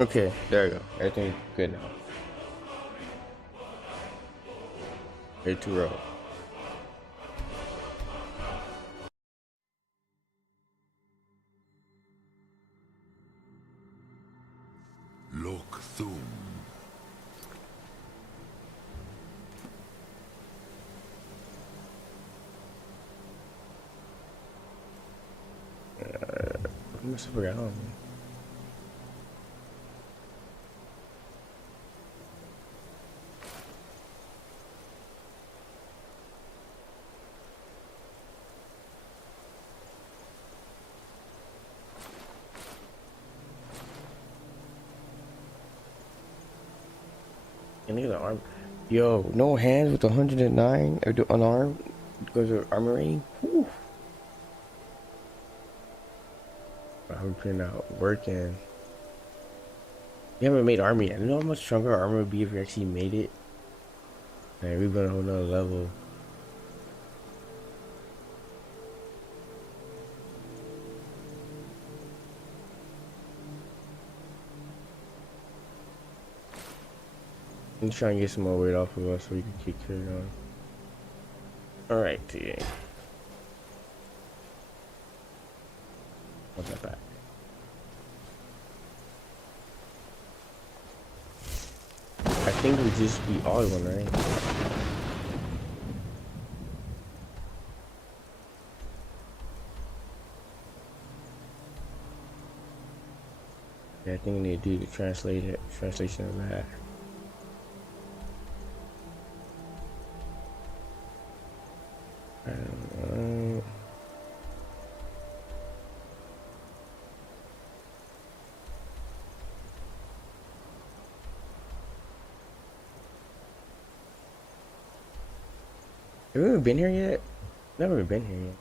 Okay, there you go. Everything's good now. Ready to roll. Look through. I must have forgot. And look at the arm. Yo, no hands with 109 or do unarmed because of armor rating. Whew. I'm putting out working. You haven't made armor yet. You know how much stronger our armor would be if we actually made it? Man, we've been a whole nother level. I'm trying to get some more weight off of us so we can keep carrying on. Alright, yeah. What's that back? I think we just beat all of them, right? Yeah, I think we need to do the translation of that. Have we ever been here yet? Never been here yet.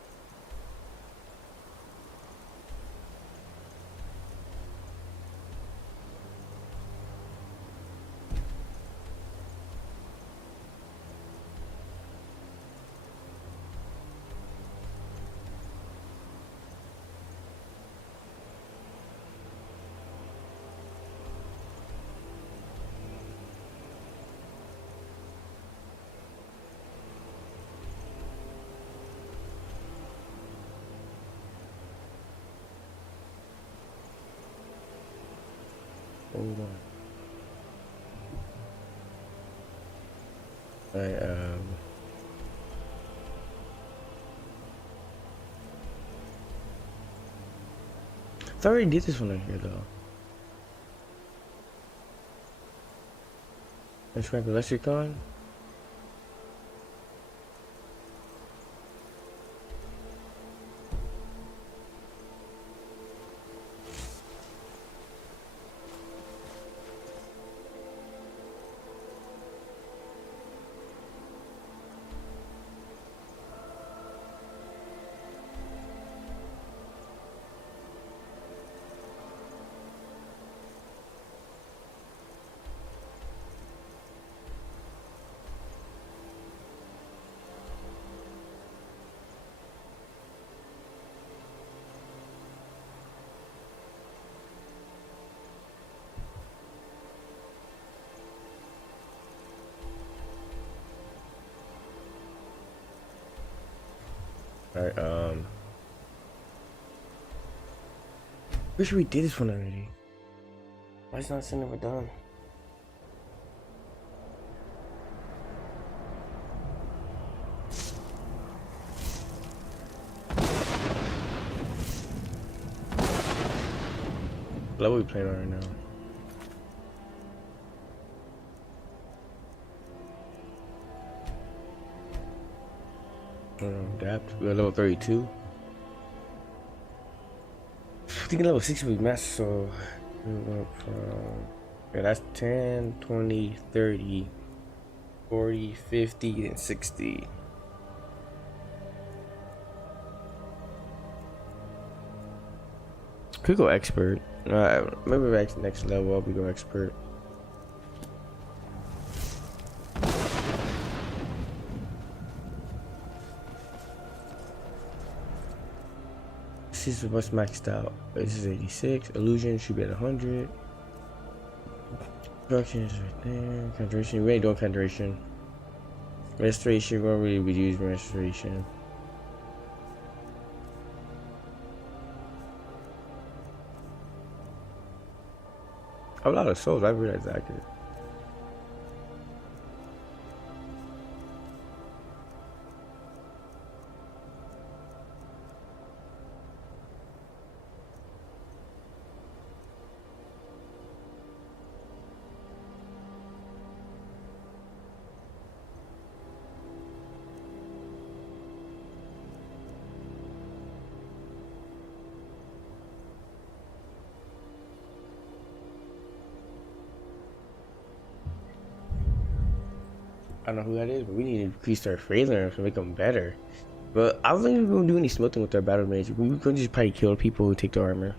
Hold on. Alright, I thought I already did this one on here though. Let's grab the Lexicon. Alright, pretty sure we did this one already. Why is it not saying that we're done? Level we playing on right now. Adapt. We're level 32. I think level 60 we master, so we went from, yeah, that's 10, 20, 30, 40, 50, and 60. Could go expert. Maybe next level we go expert. This is what's maxed out. This is 86. Illusion should be at 100. Production is right there. Concentration. We ain't doing concentration. Restoration. We're gonna really be using restoration. A lot of souls. I realized that. I don't know who that is, but we need to increase our phalanx to make them better. But I don't think we're gonna do any smelting with our battle mage. We're gonna just probably kill people who take the armor.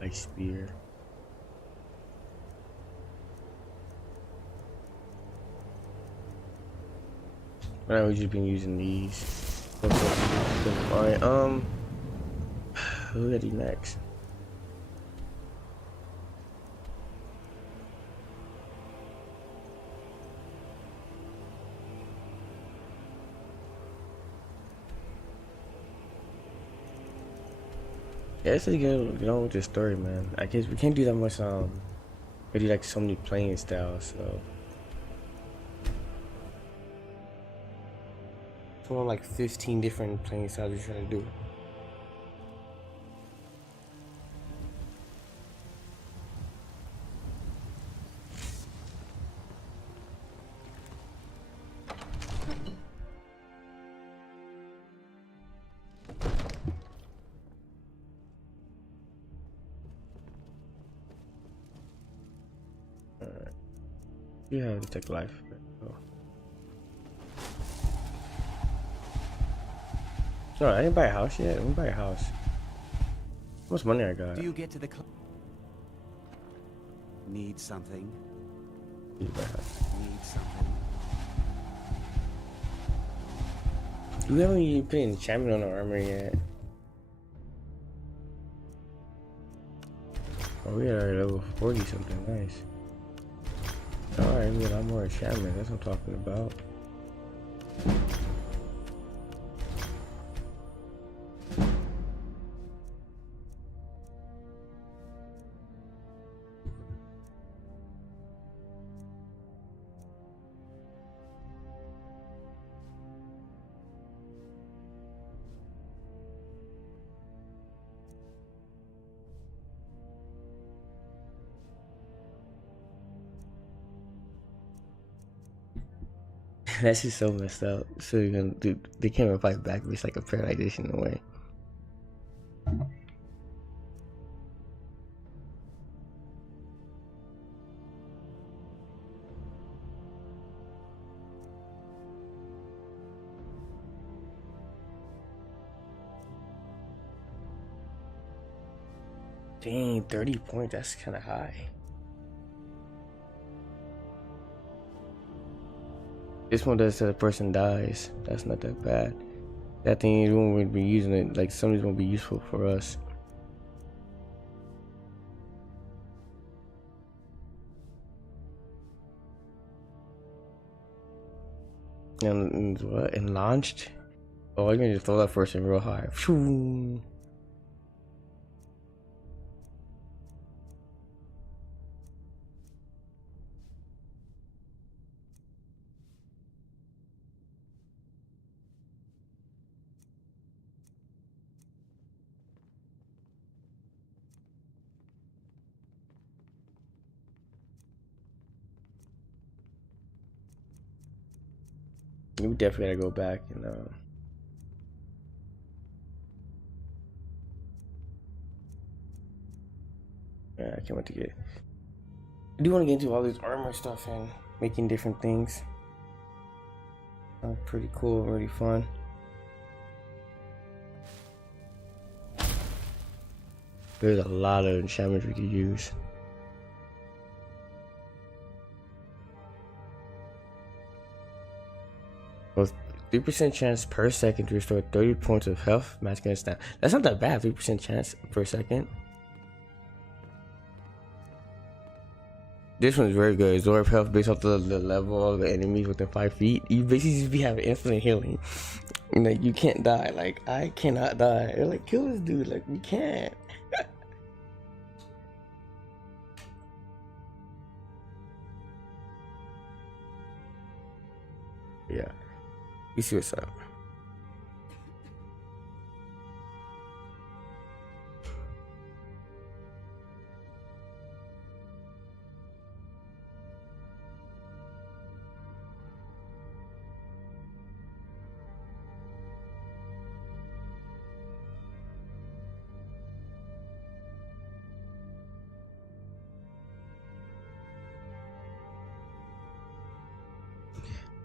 Like spear. Right now we've just been using these. Alright, who got you next? Yeah, let's just get on with this story, man. I guess we can't do that much, we do like so many playing styles, so. More like 15 different playing styles we're trying to do. Alright. Yeah, we take life. Oh. No, I didn't buy a house yet. I didn't buy a house. How much money I got? Do you get to the club? Need something? Need buy a house. Need something? We haven't even put enchantment on our armor yet. Oh, we are level 40 something. Nice. Alright, we got a lot more enchantment. That's what I'm talking about. That's just so messed up. So you're gonna do? They can't even fight back. It's like a paralyzation in a way. Dang, 30 points. That's kind of high. This one does till the person dies. That's not that bad. That thing is when we'll be using it. Like somebody's gonna be useful for us. And what? And launched? Oh, I'm gonna just throw that person real high. Phew. We definitely gotta go back and Yeah, I can't wait to get. I do want to get into all this armor stuff and making different things. Pretty cool, really fun. There's a lot of enchantments we could use. Well, 3% chance per second to restore 30 points of health. Match against that. That's not that bad. 3% chance per second. This one's very good. Absorb health based off the level of the enemies within 5 feet. You basically just be having infinite healing. Like, you can't die. Like, I cannot die. They're like, kill this dude. Like, you can't. Yeah. You see what's up.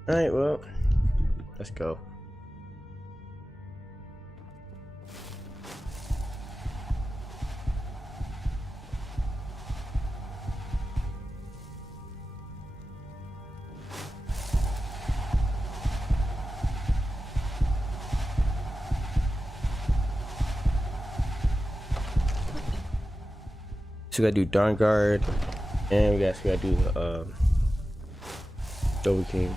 Alright, well, let's go. So we gotta do Darn Guard, and we gotta do the Double King.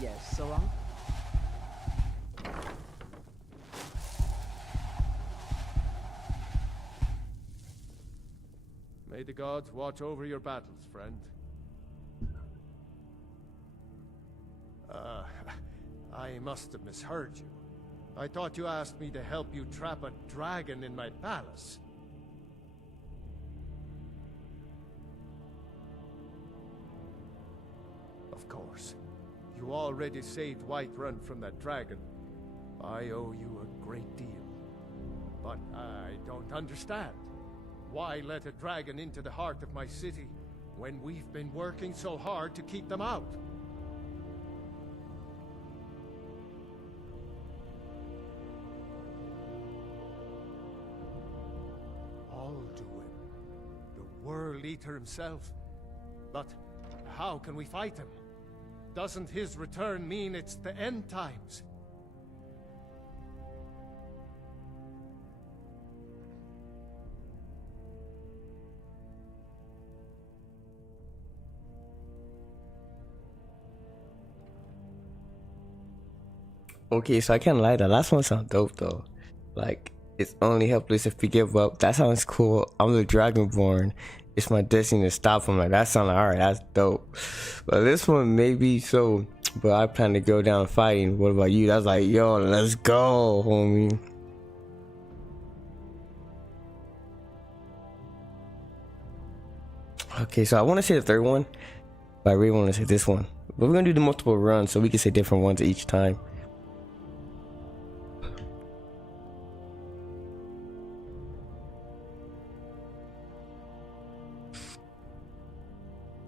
Yes, so long. May the gods watch over your battles, friend. I must have misheard you. I thought you asked me to help you trap a dragon in my palace. Of course. You already saved Whiterun from that dragon. I owe you a great deal. But I don't understand. Why let a dragon into the heart of my city when we've been working so hard to keep them out? Alduin, the World Eater himself. But how can we fight him? Doesn't his return mean it's the end times? Okay, so I can't lie. The last one sounds dope though. Like, it's only helpless if we give up. That sounds cool. I'm the Dragonborn. It's my destiny to stop him. Like, that sounds like, alright, that's dope. But this one maybe so. But I plan to go down fighting. What about you? That's like, yo, let's go, homie. Okay, so I want to say the third one, but I really want to say this one. But we're gonna do the multiple runs so we can say different ones each time.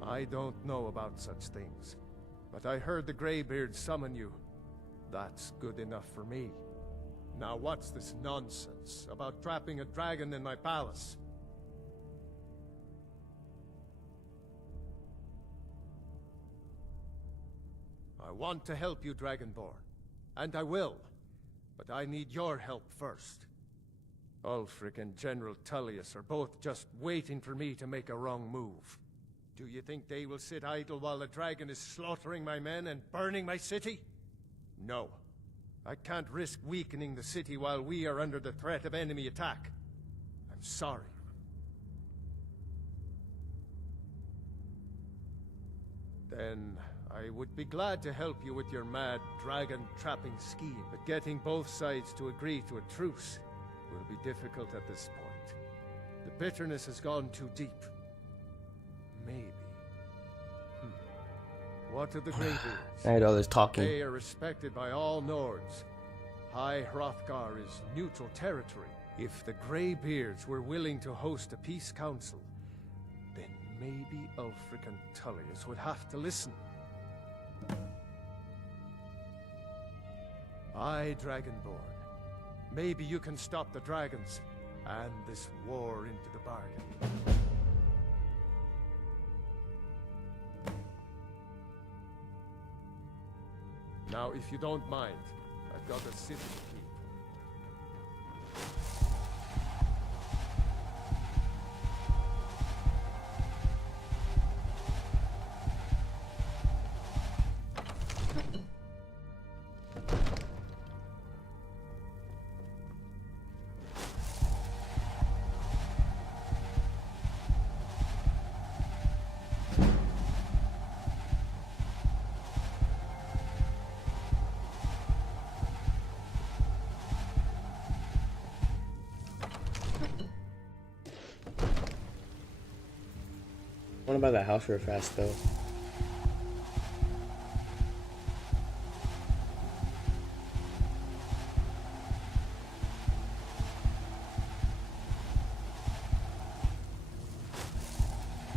I don't know about such things, but I heard the Greybeard summon you. That's good enough for me. Now what's this nonsense about trapping a dragon in my palace? I want to help you, Dragonborn, and I will, but I need your help first. Ulfric and General Tullius are both just waiting for me to make a wrong move. Do you think they will sit idle while the dragon is slaughtering my men and burning my city? No. I can't risk weakening the city while we are under the threat of enemy attack. I'm sorry. Then I would be glad to help you with your mad dragon-trapping scheme, but getting both sides to agree to a truce will be difficult at this point. The bitterness has gone too deep. Maybe. What of the Greybeards? I had all this talking. They are respected by all Nords. High Hrothgar is neutral territory. If the Greybeards were willing to host a peace council, then maybe Ulfric and Tullius would have to listen. Aye, Dragonborn. Maybe you can stop the dragons, and this war into the bargain. Now, if you don't mind, I've got a city to keep. I want to buy that house real fast though.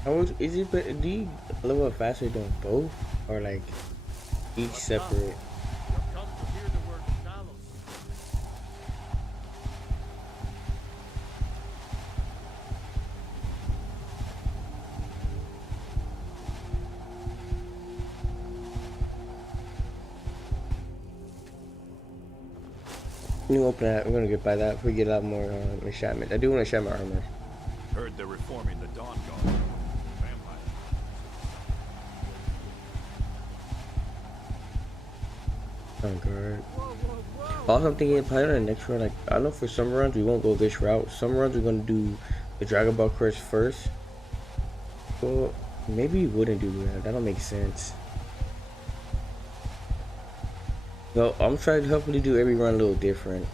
How is it? But do you level up faster than both, or like each separate? You've come to hear the word of Talos. You open that. We're gonna get by that. We get a lot more enchantment. I do want to enchant my armor. Heard they're reforming the Dawn Guard. Vampire. Oh god. Also, I'm thinking probably on the next run. Like I know for some runs we won't go this route. Some runs we're gonna do the Dragon Ball quest first. Well, maybe we wouldn't do that. That don't make sense. No, I'm trying to hopefully do every run a little different.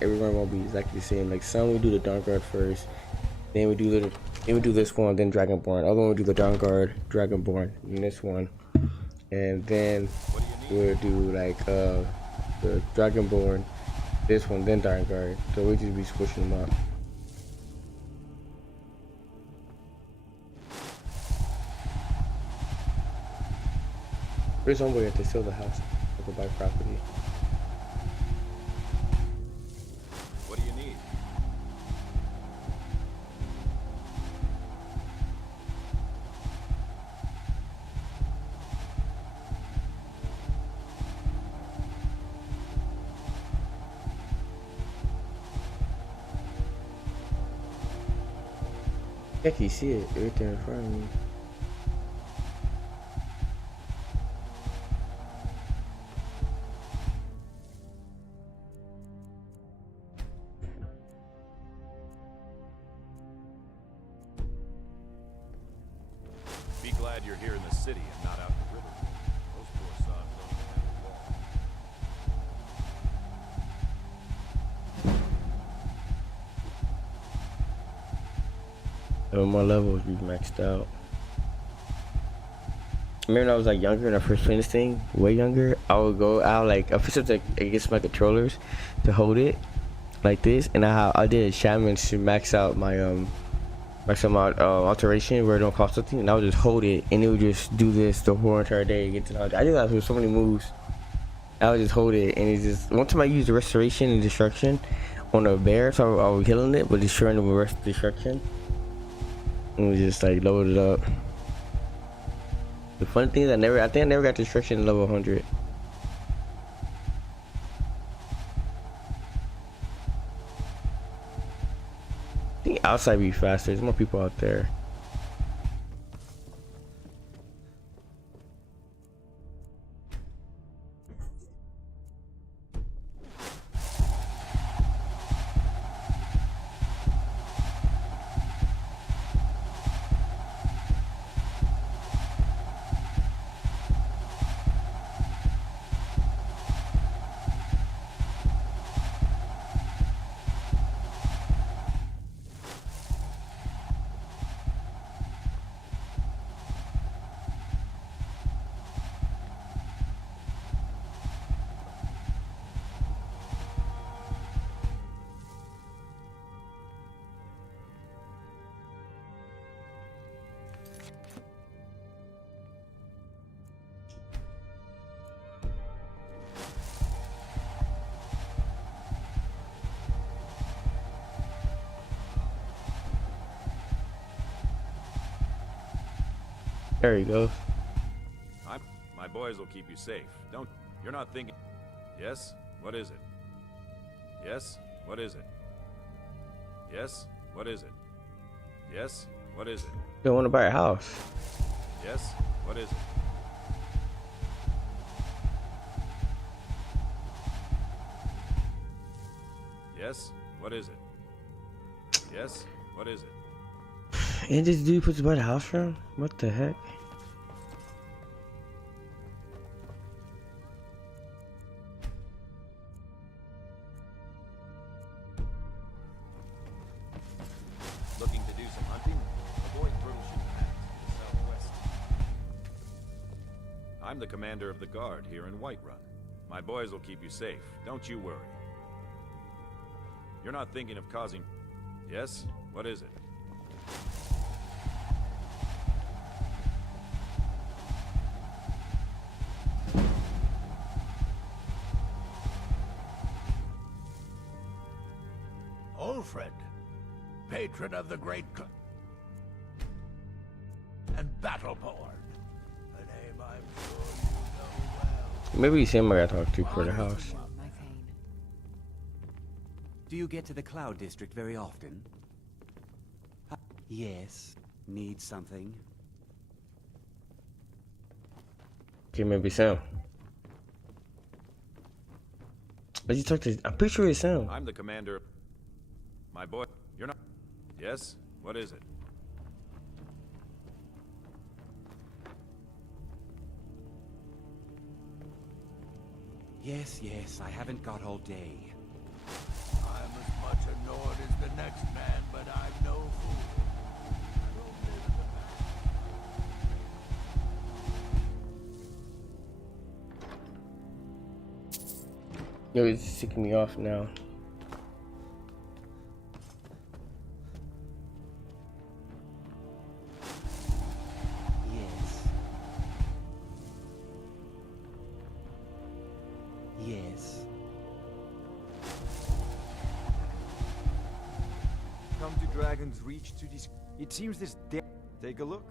Every run won't be exactly the same. Like some we do the Dawn Guard first, then we do this one, then Dragonborn. Other one we do the Dawn Guard, Dragonborn, and this one, and then we'll do like the Dragonborn, this one, then Dawn Guard. So we just be switching them up. There's one way to sell the house. Go buy property. What do you need? I can see it right there in front of me. Be glad you're here in the city and not out in the river. Those poor sods don't even have a wall. My levels be maxed out. I remember when I was like younger and I first played this thing, way younger, I would go out like I pushed up against my controllers to hold it like this, and I did enchantments to max out my alteration where it don't cost something, and I would just hold it and it would just do this the whole entire day. Get to I did that with so many moves. I would just hold it, and it just one time I used the restoration and destruction on a bear, so I was healing it but destroying it with destruction. And we just like lowered it up. The funny thing is I think I never got destruction at level 100. I think outside be faster. There's more people out there. There he goes. My boys will keep you safe. Don't. You're not thinking. Yes? What is it? Yes? What is it? Yes? What is it? Yes? What is it? They want to buy a house. Yes? What is it? Yes? What is it? Yes? What is it? And this dude puts to buy the house for him? What the heck? Looking to do some hunting? Avoid turtle shooting paths to the southwest. I'm the commander of the guard here in Whiterun. My boys will keep you safe. Don't you worry. You're not thinking of causing... Yes? What is it? Ulfred, patron of the great and Battleborn. A name I'm sure you know well. Maybe he's him I gotta talk to for the house. My pain. Do you get to the Cloud District very often? Yes. Need something? Okay, maybe Sam. But you talk to... I'm pretty sure it's Sam. I'm the commander. My boy... You're not... Yes? What is it? Yes, yes. I haven't got all day. I'm as much annoyed as the next man, but I'm no fool. I don't live in the past. Yo, it's ticking me off now. Yes. Yes. Come to Dragon's Reach to dis... It seems this... Take a look.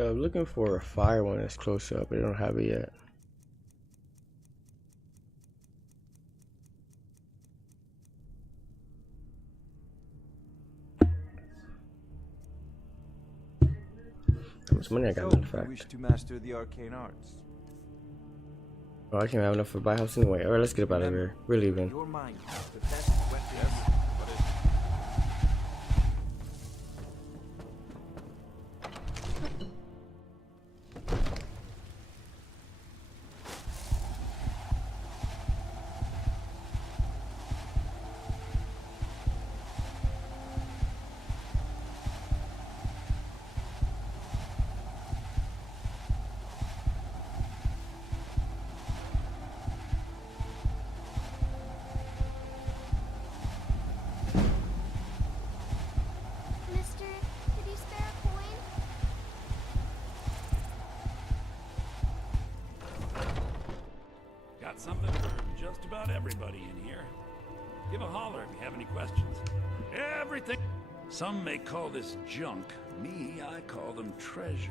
I'm looking for a fire one that's close up, but I don't have it yet. How much money I got, So, in fact? you wish to master the arcane arts. Oh, I can't have enough for buy a house anyway. Alright, let's get up out of here. We're leaving. Your mind is the best weapon. Yes? What is it? Mister, could you spare a coin? Got something for just about everybody in here. Give a holler if you have any questions. Everything. Some may call this junk. Me, I call them treasures.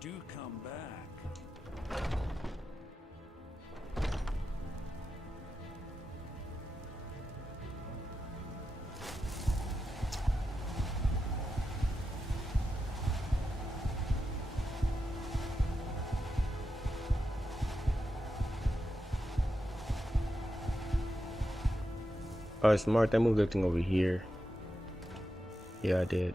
Do come back. Oh, smart. I moved everything over here. Yeah, I did.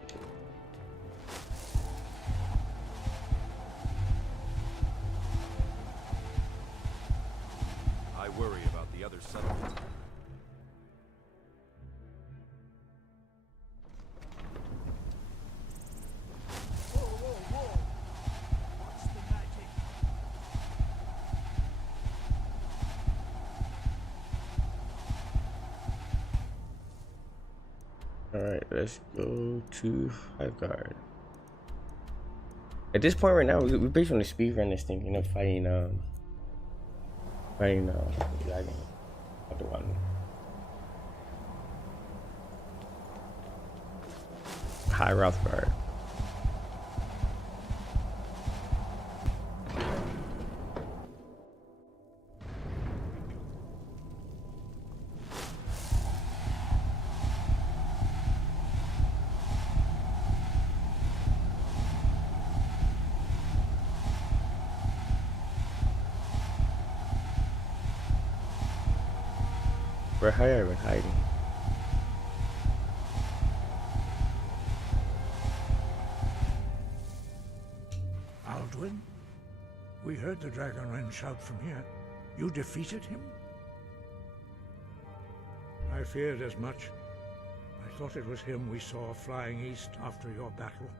I worry about the other settlements. Whoa, whoa, whoa! What's the magic? Alright, let's go to Highguard. At this point right now, we're basically speed run this thing, you know, fighting dragon. Other one. High Rothbard. Where have I been hiding? Aldwin? We heard the Dragon Wren shout from here. You defeated him? I feared as much. I thought it was him we saw flying east after your battle.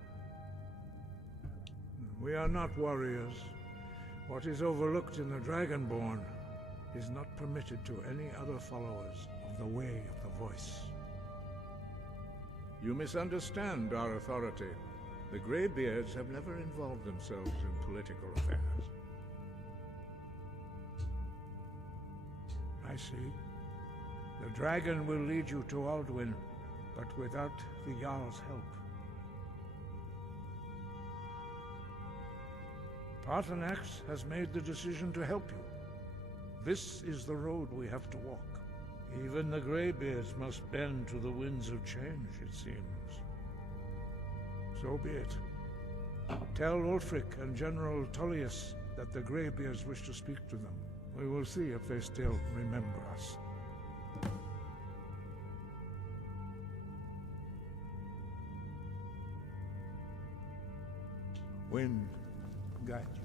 We are not warriors. What is overlooked in the Dragonborn is not permitted to any other followers of the Way of the Voice. You misunderstand our authority. The Greybeards have never involved themselves in political affairs. I see. The dragon will lead you to Alduin, but without the Jarl's help. Paarthurnax has made the decision to help you. This is the road we have to walk. Even the Greybeards must bend to the winds of change, it seems. So be it. Tell Ulfric and General Tullius that the Greybeards wish to speak to them. We will see if they still remember us. Wind, guide you.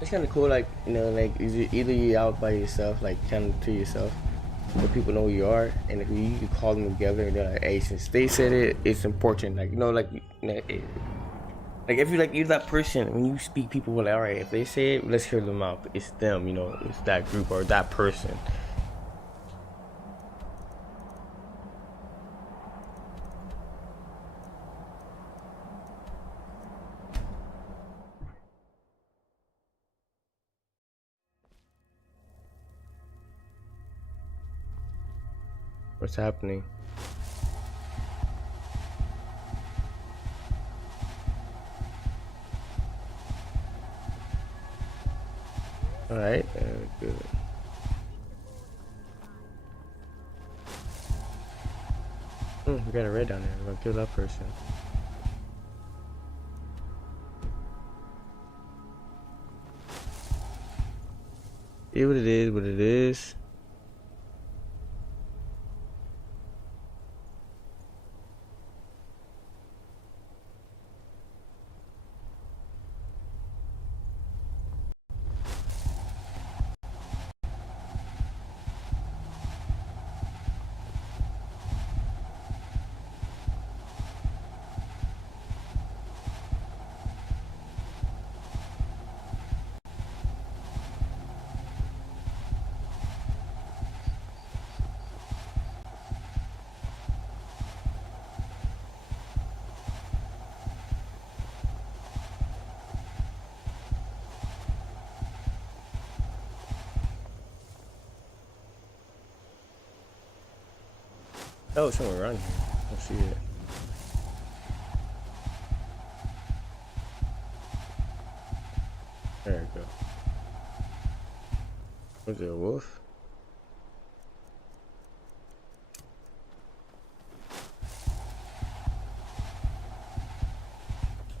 It's kind of cool, like, you know, like either you're out by yourself, like kind of to yourself, where people know who you are, and if you can call them together and they're like, hey, since they said it, it's important, like, you know, like, like if you like, you're that person, when you speak, people will like, all right, if they say it, let's hear them out. It's them, you know, it's that group or that person. What's happening? All right, good. We got a red down there. We're gonna kill that person. See what it is, what it is. Oh, somewhere around here. I see it. There we go. Was it a wolf?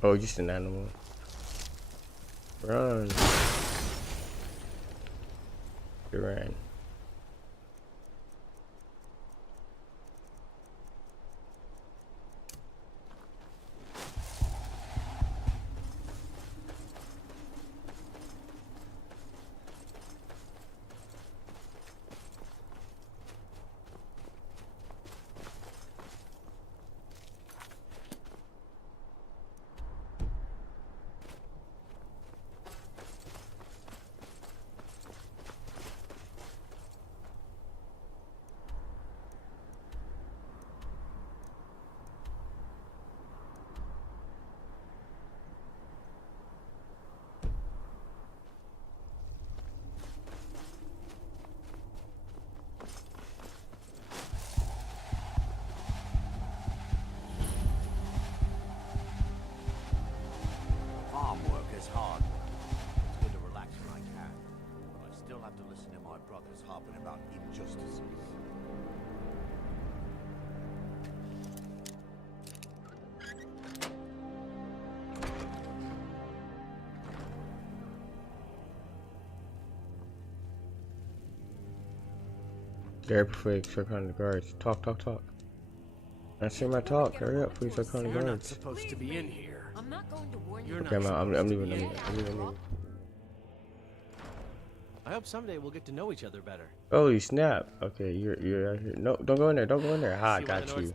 Oh, just an animal. Run. It ran. Farm work is hard work. It's good to relax when I can, but I still have to listen to my brothers harping about injustices. Gary Perfect, check on the guards. Talk. Answer my talk. Hurry up, please. Check on the You're not guards. supposed to be in here. I'm not going to warn you. Okay, I'm leaving. I hope someday we'll get to know each other better. Holy snap. Okay, you're out here. No, don't go in there. Ha, I See why got the you. North-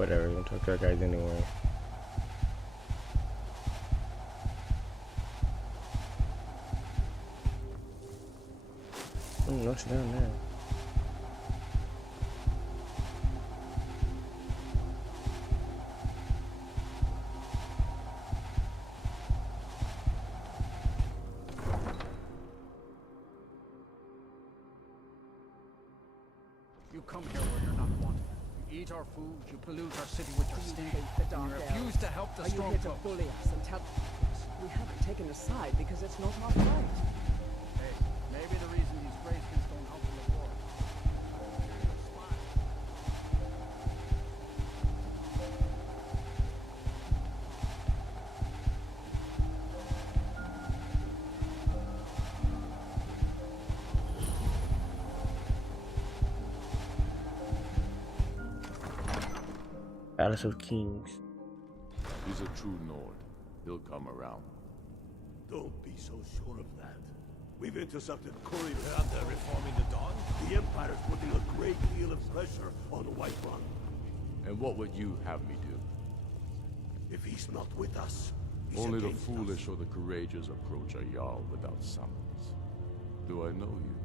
Whatever, don't talk to our guys anyway. What's down there? You come here where you're not wanted. You eat our food, you pollute our city with your stink, and you refuse to help the strong folks. Bully us and tell we haven't taken a side because it's not our fight. Hey, maybe the reason these Grayskins don't help in the war. Imperial spies. Palace of Kings. He's a true Nord. He'll come around. Don't be so sure of that. We've intercepted couriers. And they're reforming the Dawn? The Empire's putting a great deal of pressure on the White Run. And what would you have me do? If he's not with us, he's Only the against foolish us. or the courageous approach a Jarl without summons. Do I know you?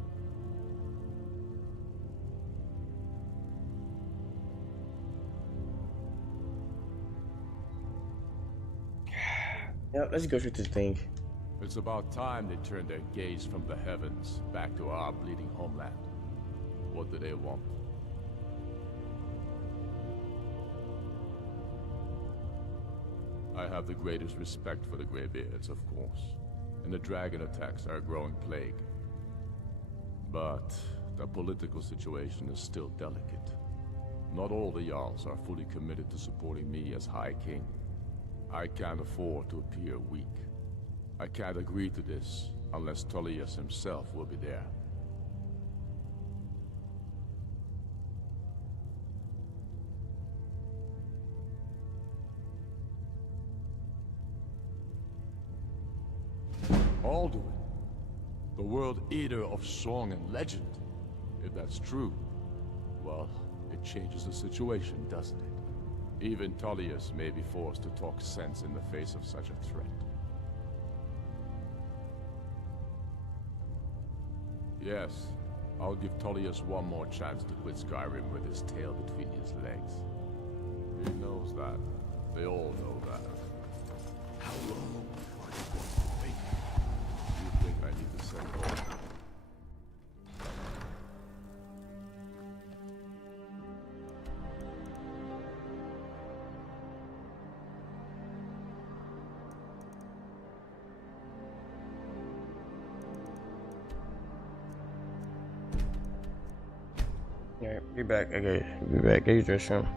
Yep, let's go through this thing. It's about time they turned their gaze from the heavens back to our bleeding homeland. What do they want? I have the greatest respect for the Greybeards, of course, and the dragon attacks are a growing plague. But the political situation is still delicate. Not all the Jarls are fully committed to supporting me as High King. I can't afford to appear weak. I can't agree to this unless Tullius himself will be there. Alduin, the World Eater of song and legend. If that's true, well, it changes the situation, doesn't it? Even Tullius may be forced to talk sense in the face of such a threat. Yes, I'll give Tullius one more chance to quit Skyrim with his tail between his legs. He knows that. They all know that. How long are you going to wait? You think I need to send home? Alright, be back. Okay, be back. Get your dress on.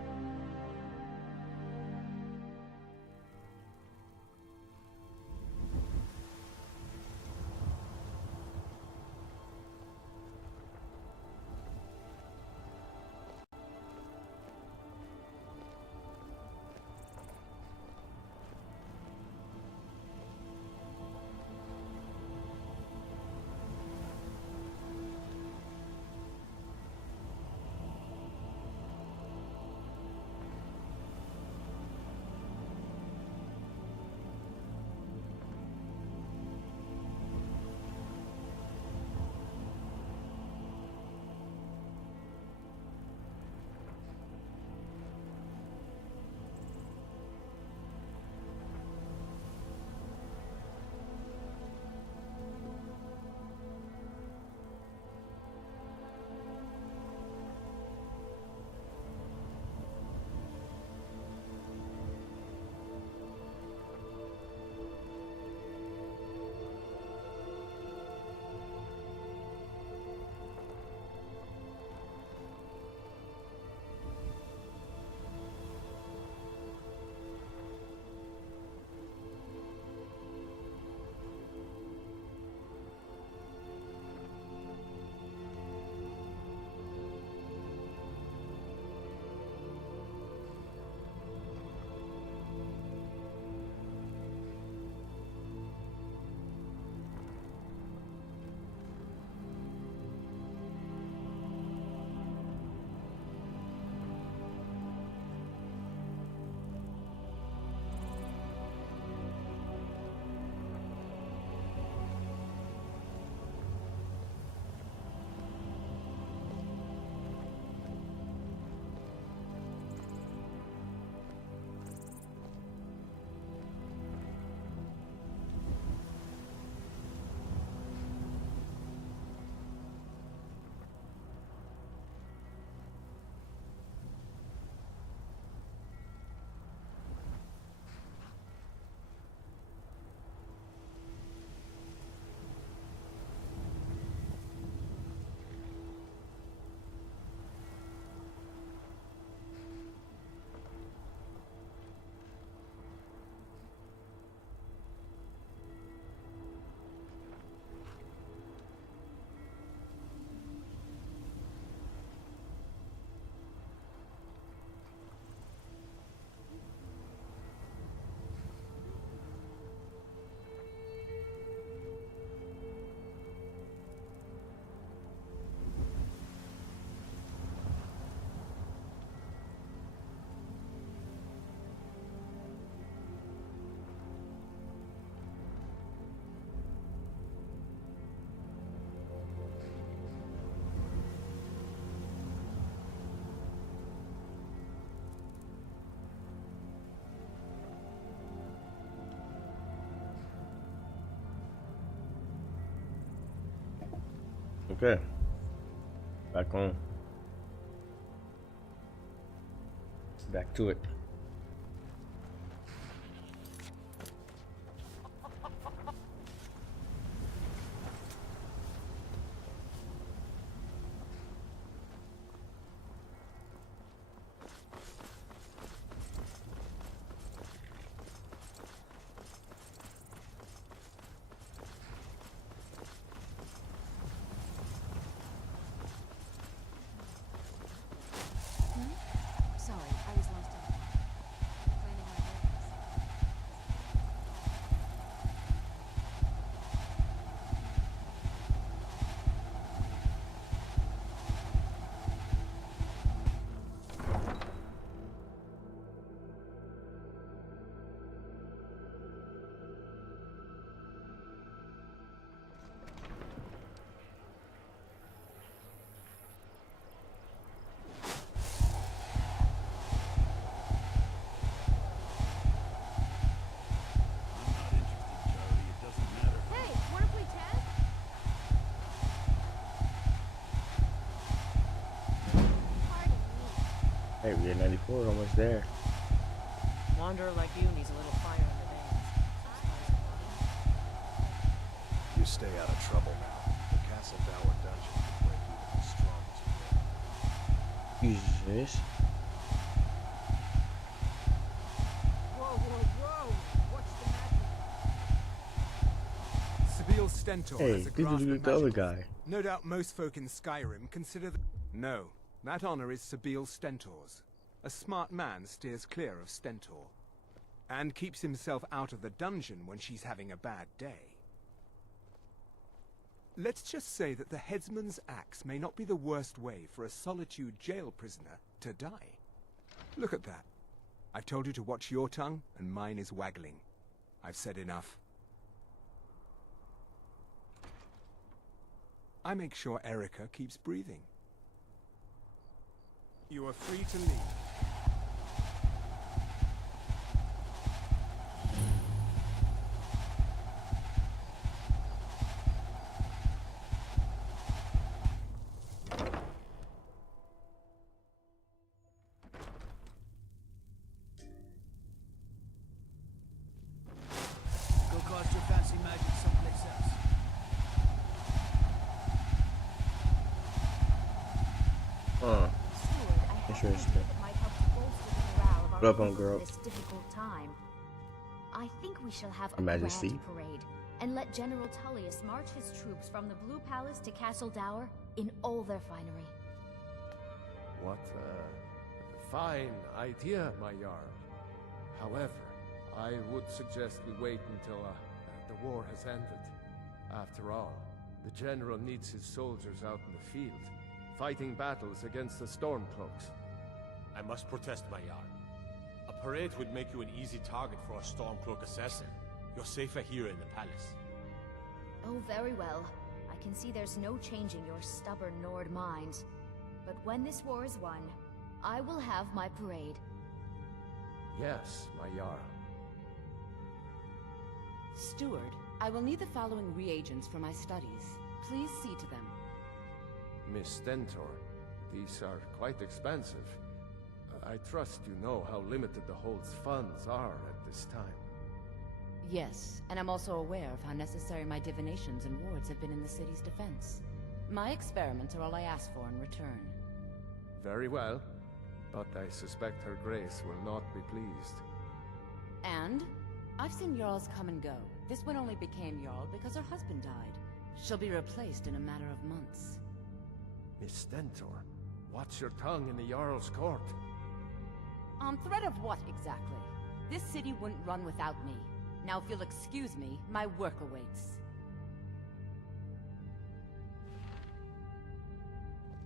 Okay. Back on. Back to it. Sorry, I was lost in planning my business. Hey, wanna play tag? Pardon me. Hey, we're at 94, almost there. Wanderer like you needs a little fire in the veins. You stay out of trouble now. The Castle Dower dungeon can break even the strongest will. Jesus. Whoa, whoa, whoa! What's the magic? Sabil Stentor Hey, has a this grasp is of the other magic. guy. No doubt most folk in Skyrim consider the... No, that honor is Sabil Stentor's. A smart man steers clear of Stentor. And keeps himself out of the dungeon when she's having a bad day. Let's just say that the headsman's axe may not be the worst way for a Solitude jail prisoner to die. Look at that. I've told you to watch your tongue, and mine is waggling. I've said enough. I make sure Erica keeps breathing. You are free to leave. Go cast your fancy magic someplace else. Huh. Steward, I have an Interesting. idea that might help to bolster the morale of our What up, people girl? in this difficult time. I think we shall have a Her Majesty. grand parade and let General Tullius march his troops from the Blue Palace to Castle Dower in all their finery. What a fine idea, my Jarl. However, I would suggest we wait until the war has ended. After all, the General needs his soldiers out in the field, fighting battles against the Stormcloaks. I must protest, my Jarl. A parade would make you an easy target for a Stormcloak assassin. You're safer here in the palace. Oh, very well. I can see there's no changing your stubborn Nord minds. But when this war is won, I will have my parade. Yes, my Jarl. Steward, I will need the following reagents for my studies. Please see to them. Miss Stentor, these are quite expensive. I trust you know how limited the Hold's funds are at this time. Yes, and I'm also aware of how necessary my divinations and wards have been in the city's defense. My experiments are all I ask for in return. Very well, but I suspect Her Grace will not be pleased. And? I've seen Jarls come and go. This one only became Jarl because her husband died. She'll be replaced in a matter of months. Miss Stentor, watch your tongue in the Jarl's court. On threat of what, exactly? This city wouldn't run without me. Now, if you'll excuse me, my work awaits.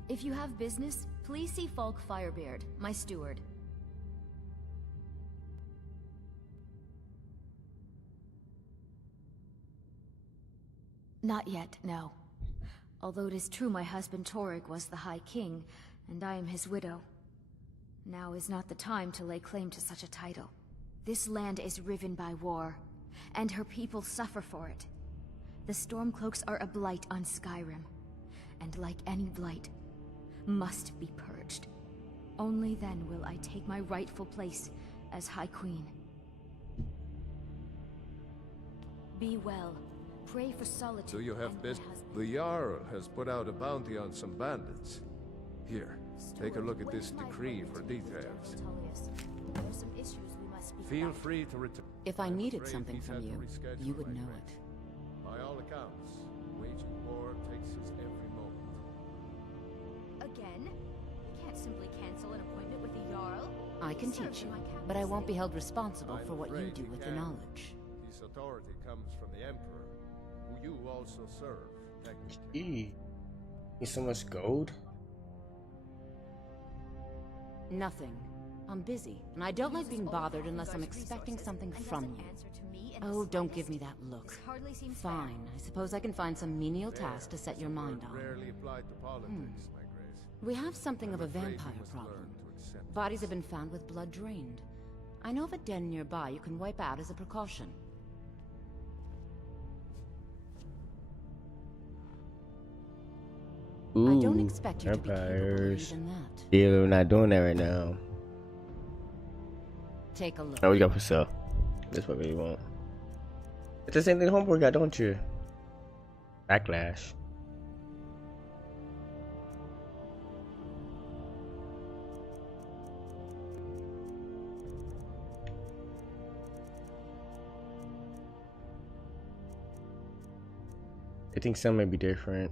If you have business, please see Falk Firebeard, my steward. Not yet, no. Although it is true my husband Torrig was the High King, and I am his widow. Now is not the time to lay claim to such a title. This land is riven by war, and her people suffer for it. The Stormcloaks are a blight on Skyrim, and like any blight, must be purged. Only then will I take my rightful place as High Queen. Be well. Pray for solitude. Do you have and business? my husband. The Jarl has put out a bounty on some bandits. Here, take a look at this decree for details. There are some issues we must speak Feel about. free to return. If I I'm needed afraid something he's from had to you, reschedule you would my know trip. it. By all accounts, waging war takes his every moment. Again? You can't simply cancel an appointment with the Jarl. I can He serves teach in you, my but I captaincy. won't be held responsible I'm for what you afraid do you with the can't. knowledge. His authority comes from the Emperor, who you also serve, technically. Gee. Need so much gold? Nothing. I'm busy, and I don't like being bothered unless I'm expecting something from you. Oh, don't give me that look. Fine, I suppose I can find some menial task to set your mind on. Rarely applied to politics, my grace. We have something of a afraid you vampire must problem. learn to accept Bodies have been found with blood drained. I know of a den nearby you can wipe out as a precaution. Ooh, I don't expect you to be capable of vampires. even that. Yeah, we're not doing that right now. Take a look. Oh, we got for sale. That's what we want. It's the same thing Homeboy got, don't you? Backlash. I think some may be different.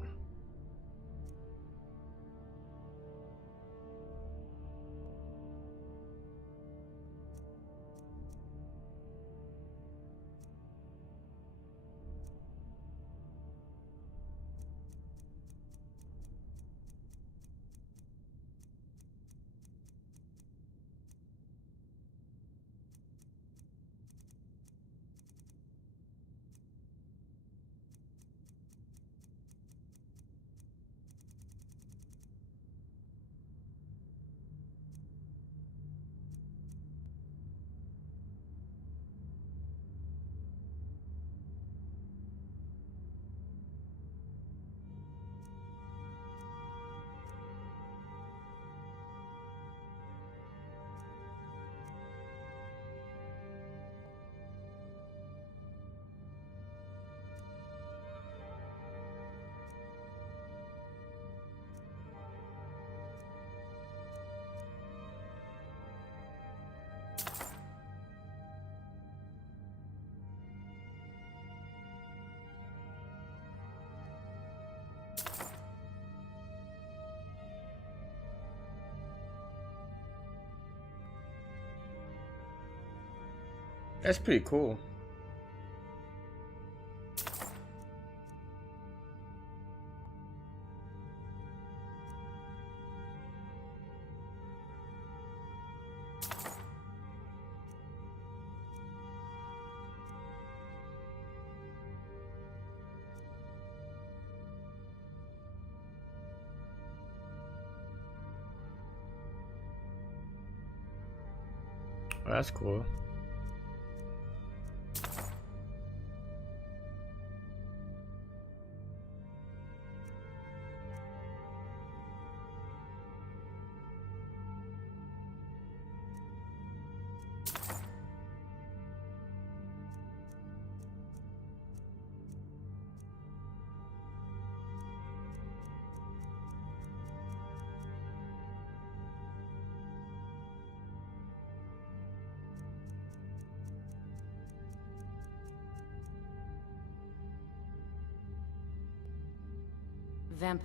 That's pretty cool. Oh, that's cool. Vamp.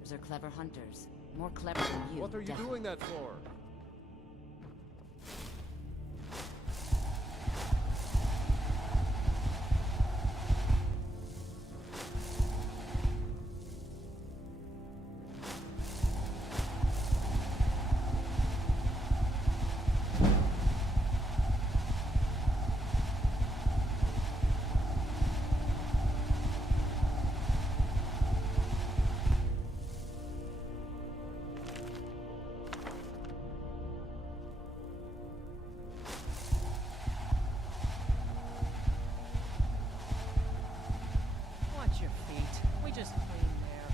Those are clever hunters. More clever than you. What are you definitely. doing that for? Watch your feet. We just clean there.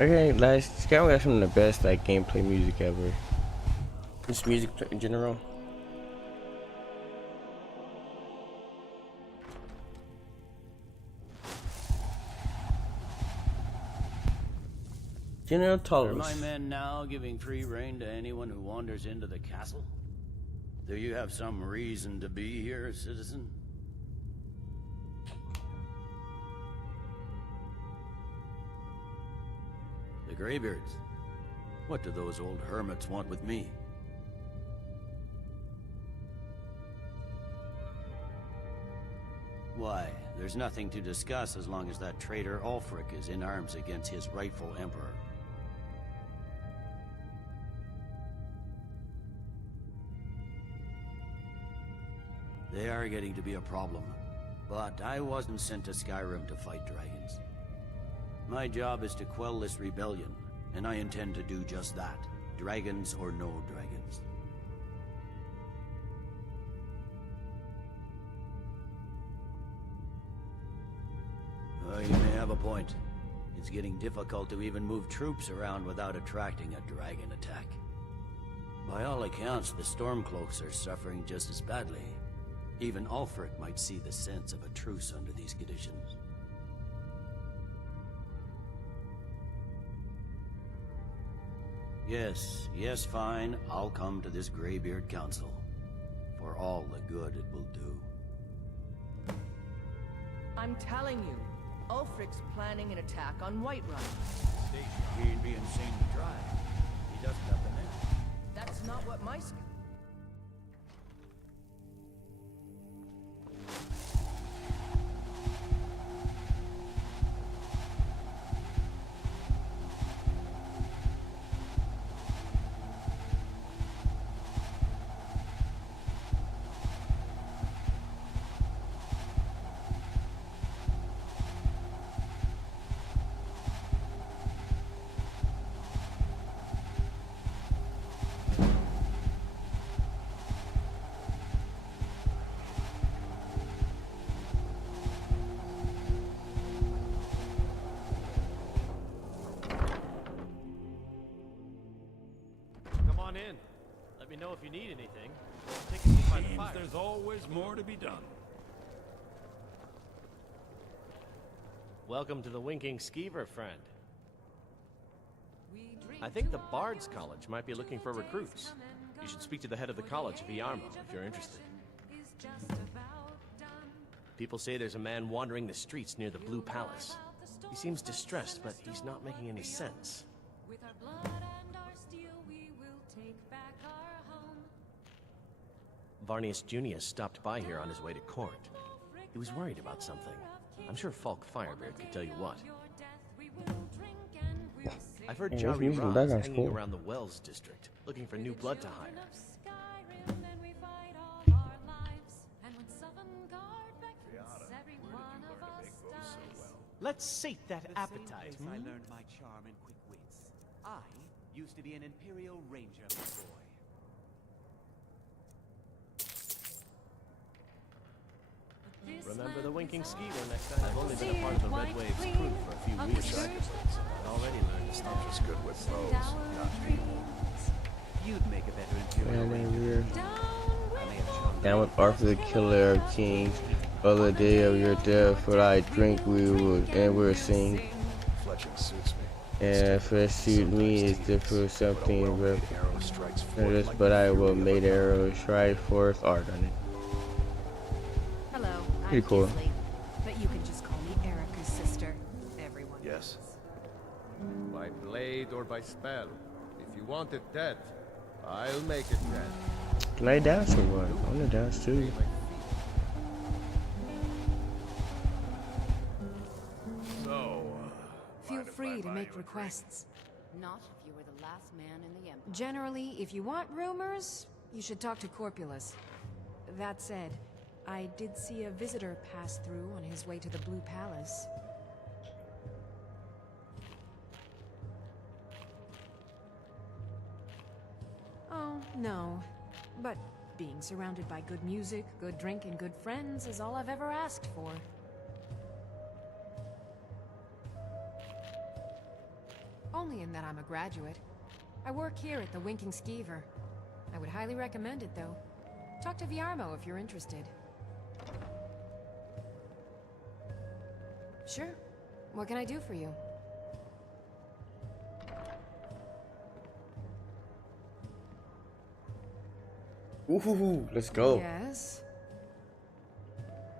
Okay, Skyrim got some of the best like gameplay music ever. Just music in general. General Are Tullis. my men now giving free rein to anyone who wanders into the castle? Do you have some reason to be here, citizen? The Greybeards. What do those old hermits want with me? Why, there's nothing to discuss as long as that traitor Ulfric is in arms against his rightful emperor. They are getting to be a problem, but I wasn't sent to Skyrim to fight dragons. My job is to quell this rebellion, and I intend to do just that, dragons or no dragons. You may have a point. It's getting difficult to even move troops around without attracting a dragon attack. By all accounts, the Stormcloaks are suffering just as badly. Even Ulfric might see the sense of a truce under these conditions. Yes, fine. I'll come to this Greybeard Council. For all the good it will do. I'm telling you, Ulfric's planning an attack on Whiterun. He'd be insane to try. He doesn't have the net. That's not what my... In. Let me know if you need anything. Take a seat by the Seems fire. there's always more to be done. Welcome to the Winking Skeever, friend. I think the Bard's College might be looking for recruits. You should speak to the head of the college, Viarmo, if you're interested. People say there's a man wandering the streets near the Blue Palace. He seems distressed, but he's not making any sense. Varnius Junius stopped by here on his way to court. He was worried about something. I'm sure Falk Firebeard could tell you what. I've heard Jari Ra's hanging around the Wells district, looking for new blood to hire. Let's sate that appetite. I learned my charm and quick wits. I used to be an Imperial Ranger boy. Remember the Winking Skeever next time. I've only been a part of the Red Wave's crew for a few weeks. I've already learned to stop. Just good with foes, not people. You'd make a better Imperial Ranger. Down with Arthur the Killer of Kings. On the day of your death, for I drink we will and we'll sing. Fletching suits me. And flesh suit me is different something rep. But I will make arrows strike forth art on it. Hello. Pretty cool. But you can Yes. By blade or by spell. If you want it dead, I'll make it dead. Can I dance or what? I wanna dance too. So, Feel free to make requests. Not if you were the last man in the Empire. Generally, if you want rumors, you should talk to Corpulus. That said, I did see a visitor pass through on his way to the Blue Palace. Oh, no. But being surrounded by good music, good drink, and good friends is all I've ever asked for. Only in that I'm a graduate. I work here at the Winking Skeever. I would highly recommend it, though. Talk to Viarmo if you're interested. Sure. What can I do for you? Ooh, let's go. Yes?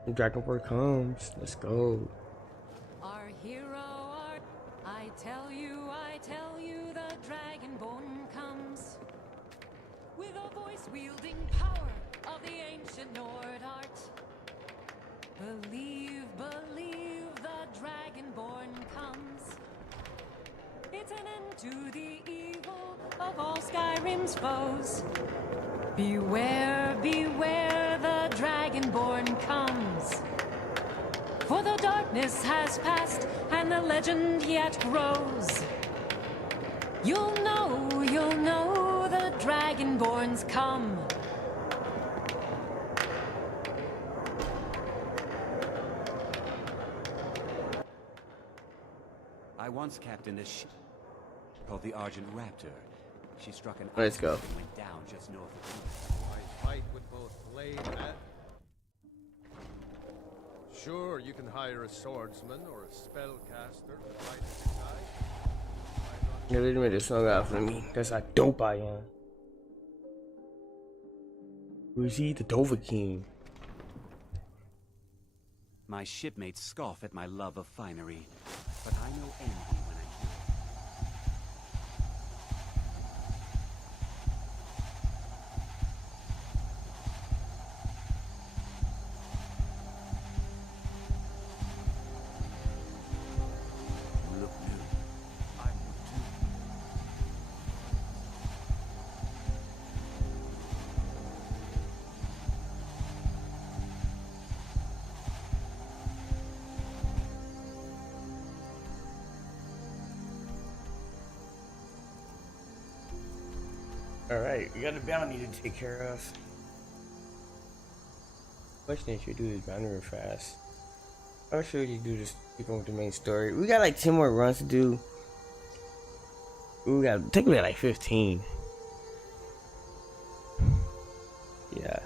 Dragonborn comes. Let's go. Our hero, I tell you, the Dragonborn comes. With a voice-wielding power of the ancient Nord art. Believe, the Dragonborn comes. It's an end to the evil of all Skyrim's foes. Beware, the Dragonborn comes. For the darkness has passed, and the legend yet grows. You'll know, the Dragonborns come. I once captained a ship called the Argent Raptor. She struck an Let's go. and went down just north of here. I fight with both blade and... Sure, you can hire a swordsman or a spellcaster to fight at your side. Yeah, they made a song out for me. That's how dope I am. Who is he? The Dover King. My shipmates scoff at my love of finery, but I know envy when I hear it. You look new. I'm new too. Alright, we got a bounty to take care of. Question is, you do this bounty real fast. I'm sure you do this, keep on with the main story. We got like 10 more runs to do. We got, take me like 15. Yeah.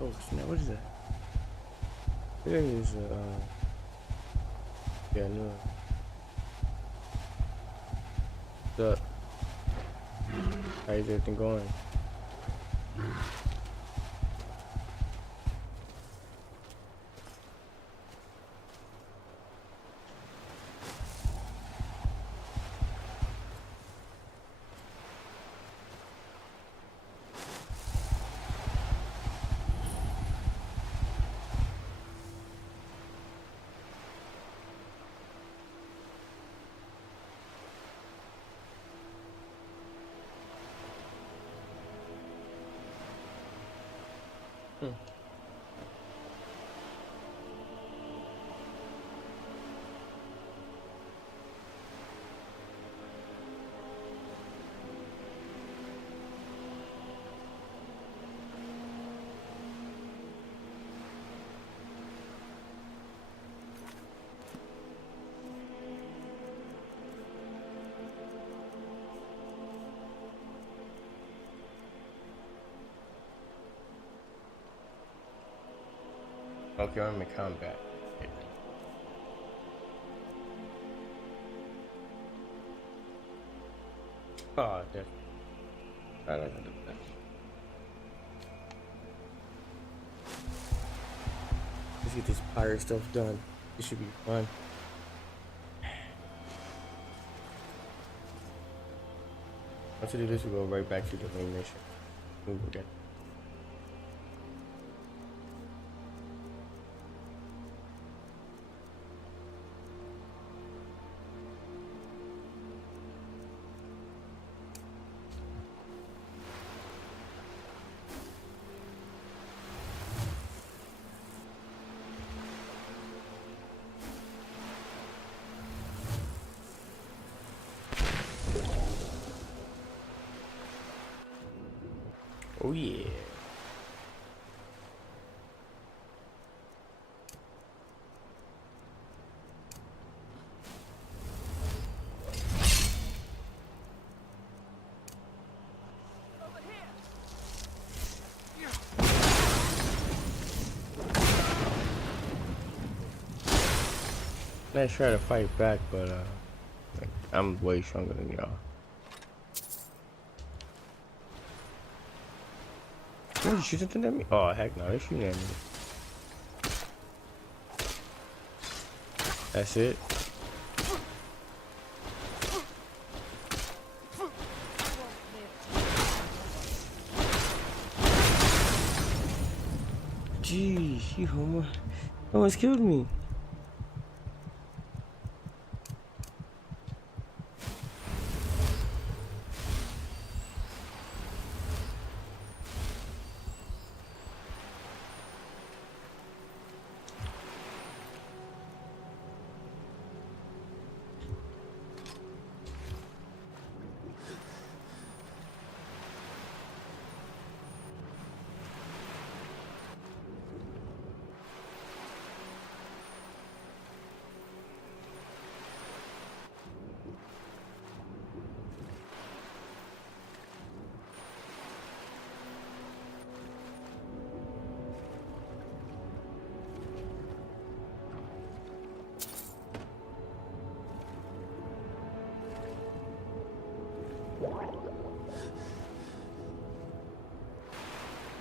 Oh snap, what is that? There is yeah, no. What's up? How's everything going? Okay, I'm in combat. Oh, that's... I like to do that. Let's get this pirate stuff done. This should be fun. Once I do this, we'll go right back to the main mission. Ooh, okay. Oh yeah. Let's try to fight back, but like, I'm way stronger than y'all. Oh, you shooting something at me? Oh heck no, they're shooting at me. That's it. Jeez, you almost killed me.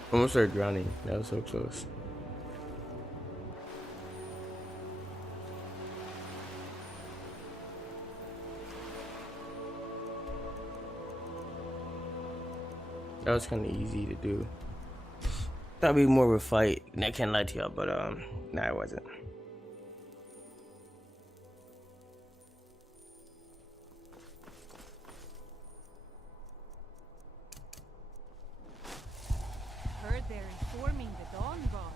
Almost started drowning. That was so close. That was kind of easy to do. That'd be more of a fight. And I can't lie to y'all, but nah, it wasn't. Heard they're informing the Dawn Guard.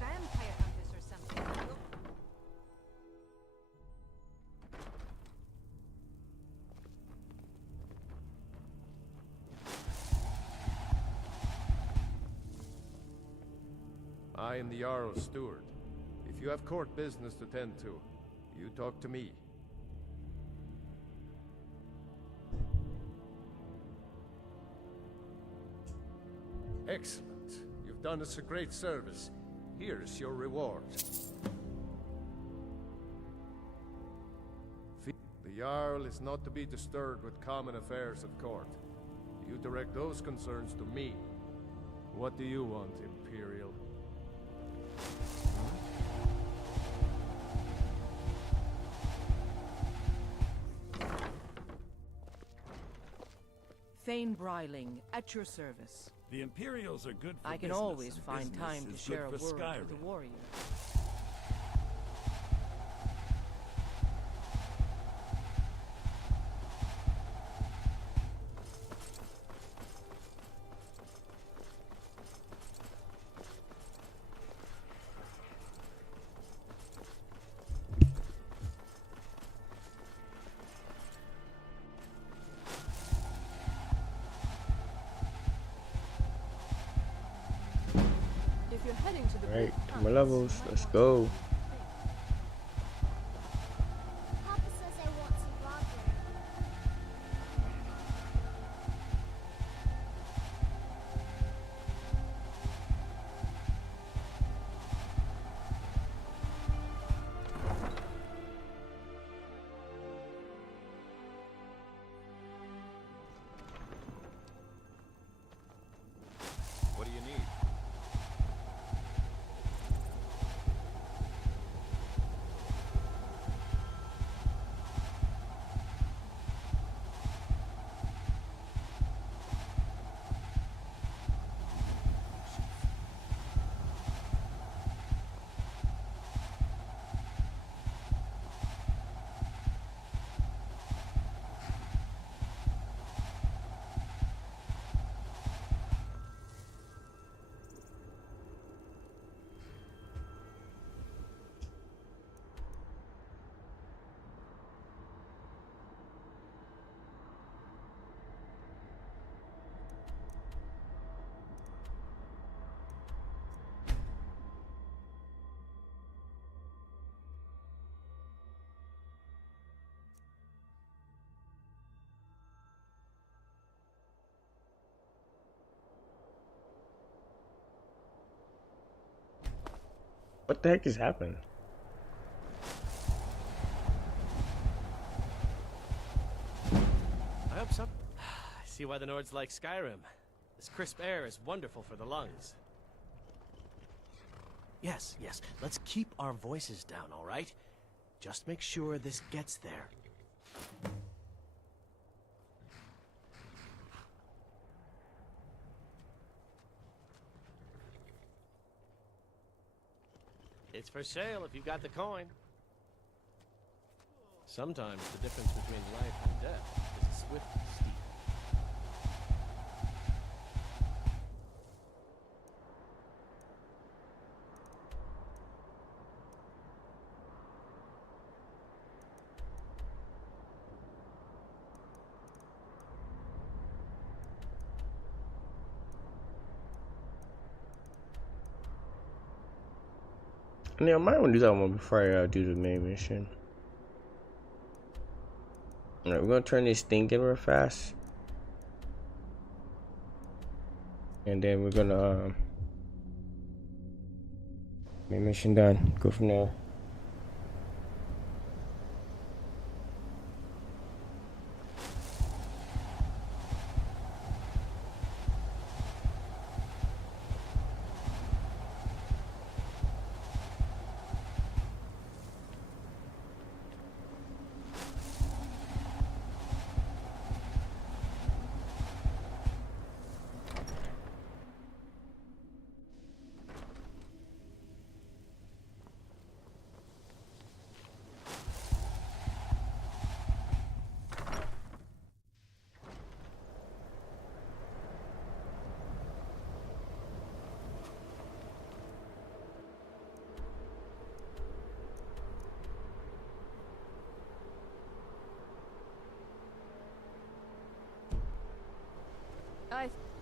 Vampire hunters or something. I am the Jarl's steward. If you have court business to tend to, you talk to me. Excellent. You've done us a great service. Here's your reward. The Jarl is not to be disturbed with common affairs of court. You direct those concerns to me. What do you want, Imperial? Thane Bryling, at your service. The Imperials are good for I can business, always and find business time to is share a good word for Skyrim. with a warrior. If you're heading to the Alright, my levels. Let's go. Papa says I want some Broadway. What do you need? What the heck is happening? I hope so. I see why the Nords like Skyrim. This crisp air is wonderful for the lungs. Yes, yes, let's keep our voices down, all right? Just make sure this gets there. It's for sale if you've got the coin. Sometimes the difference between life and death is a swift steep. Yeah, I might want to do that one before I do the main mission. Alright, we're gonna turn this thing in real fast. And then we're gonna main mission done. Go from there.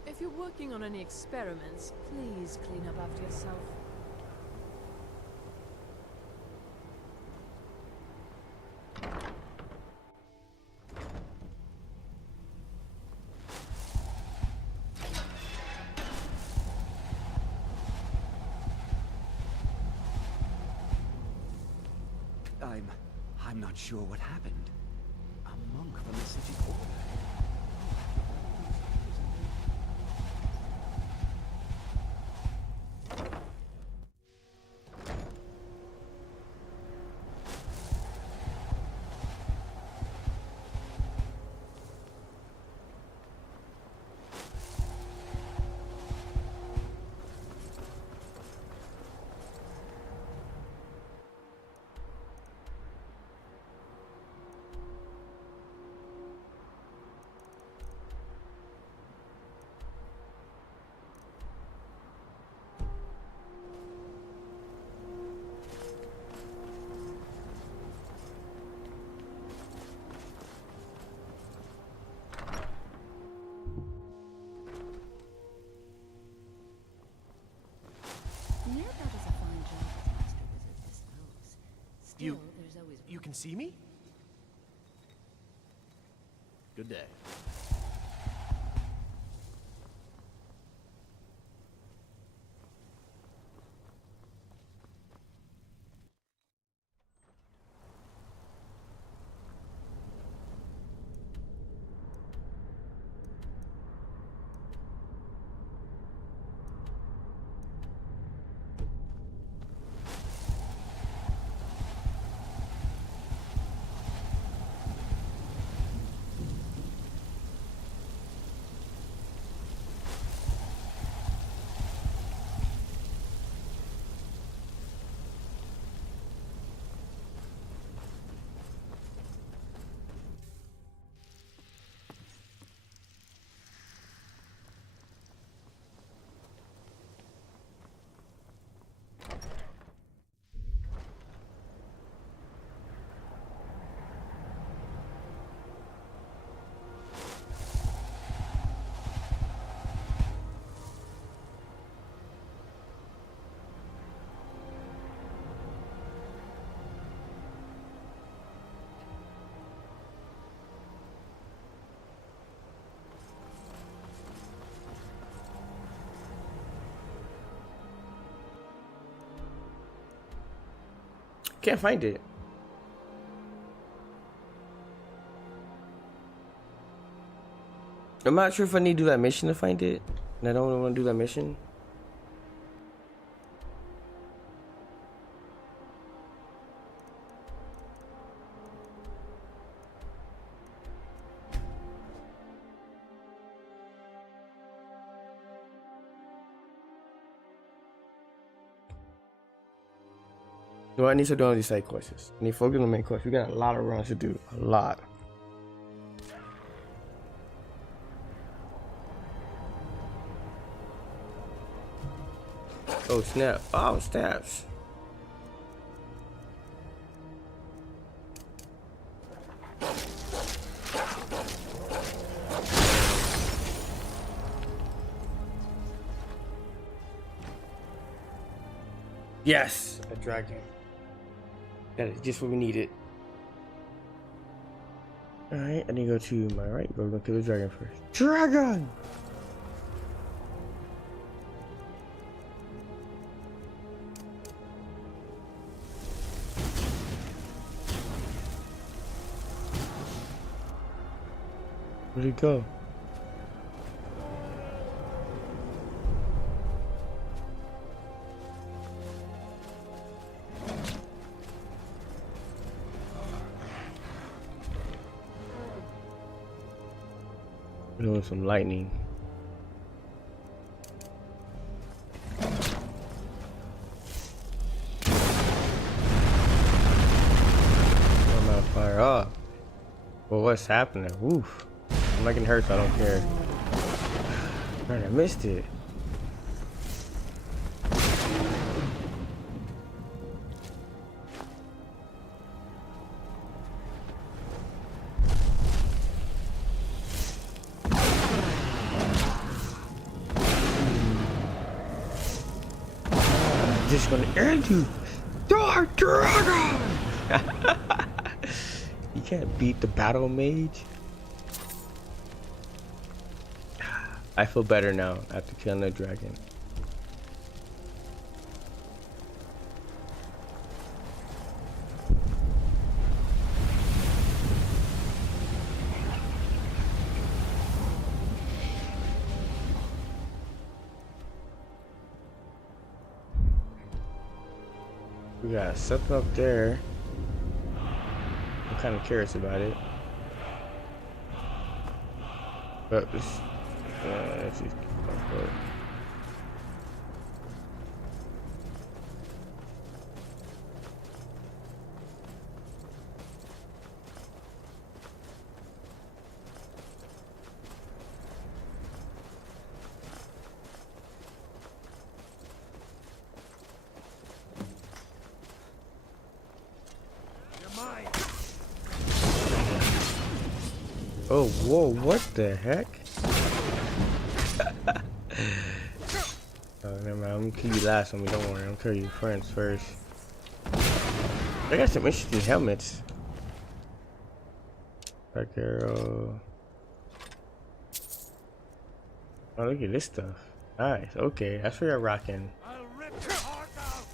If you're working on any experiments, please clean up after yourself. I'm not sure what happened. A monk from the city order. can see me? Good day. Can't find it. I'm not sure if I need to do that mission to find it. And I don't want to do that mission. No, I need to do all these side quests. I need to focus on the main quest. We got a lot of runs to do. A lot. Oh snap. Oh snaps. Yes, a dragon. That is just what we needed. Alright, I need to go to my right. We're gonna kill the dragon first. Dragon! Where'd he go? Doing some lightning. I'm out of fire up. Well, what's happening? Oof. I'm not getting hurt, so I don't care. Man, I missed it. Just gonna end you, Dark Dragon! You can't beat the battle mage. I feel better now after killing the dragon. We got something up there. I'm kind of curious about it. But let's just keep on. Oh, whoa, what the heck? Oh, never mind. I'm gonna kill you last one, but don't worry. I'm gonna kill your friends first. They got some interesting helmets. Back arrow. Oh, look at this stuff. Nice. Okay, that's where you're rocking. I'll rip your heart out!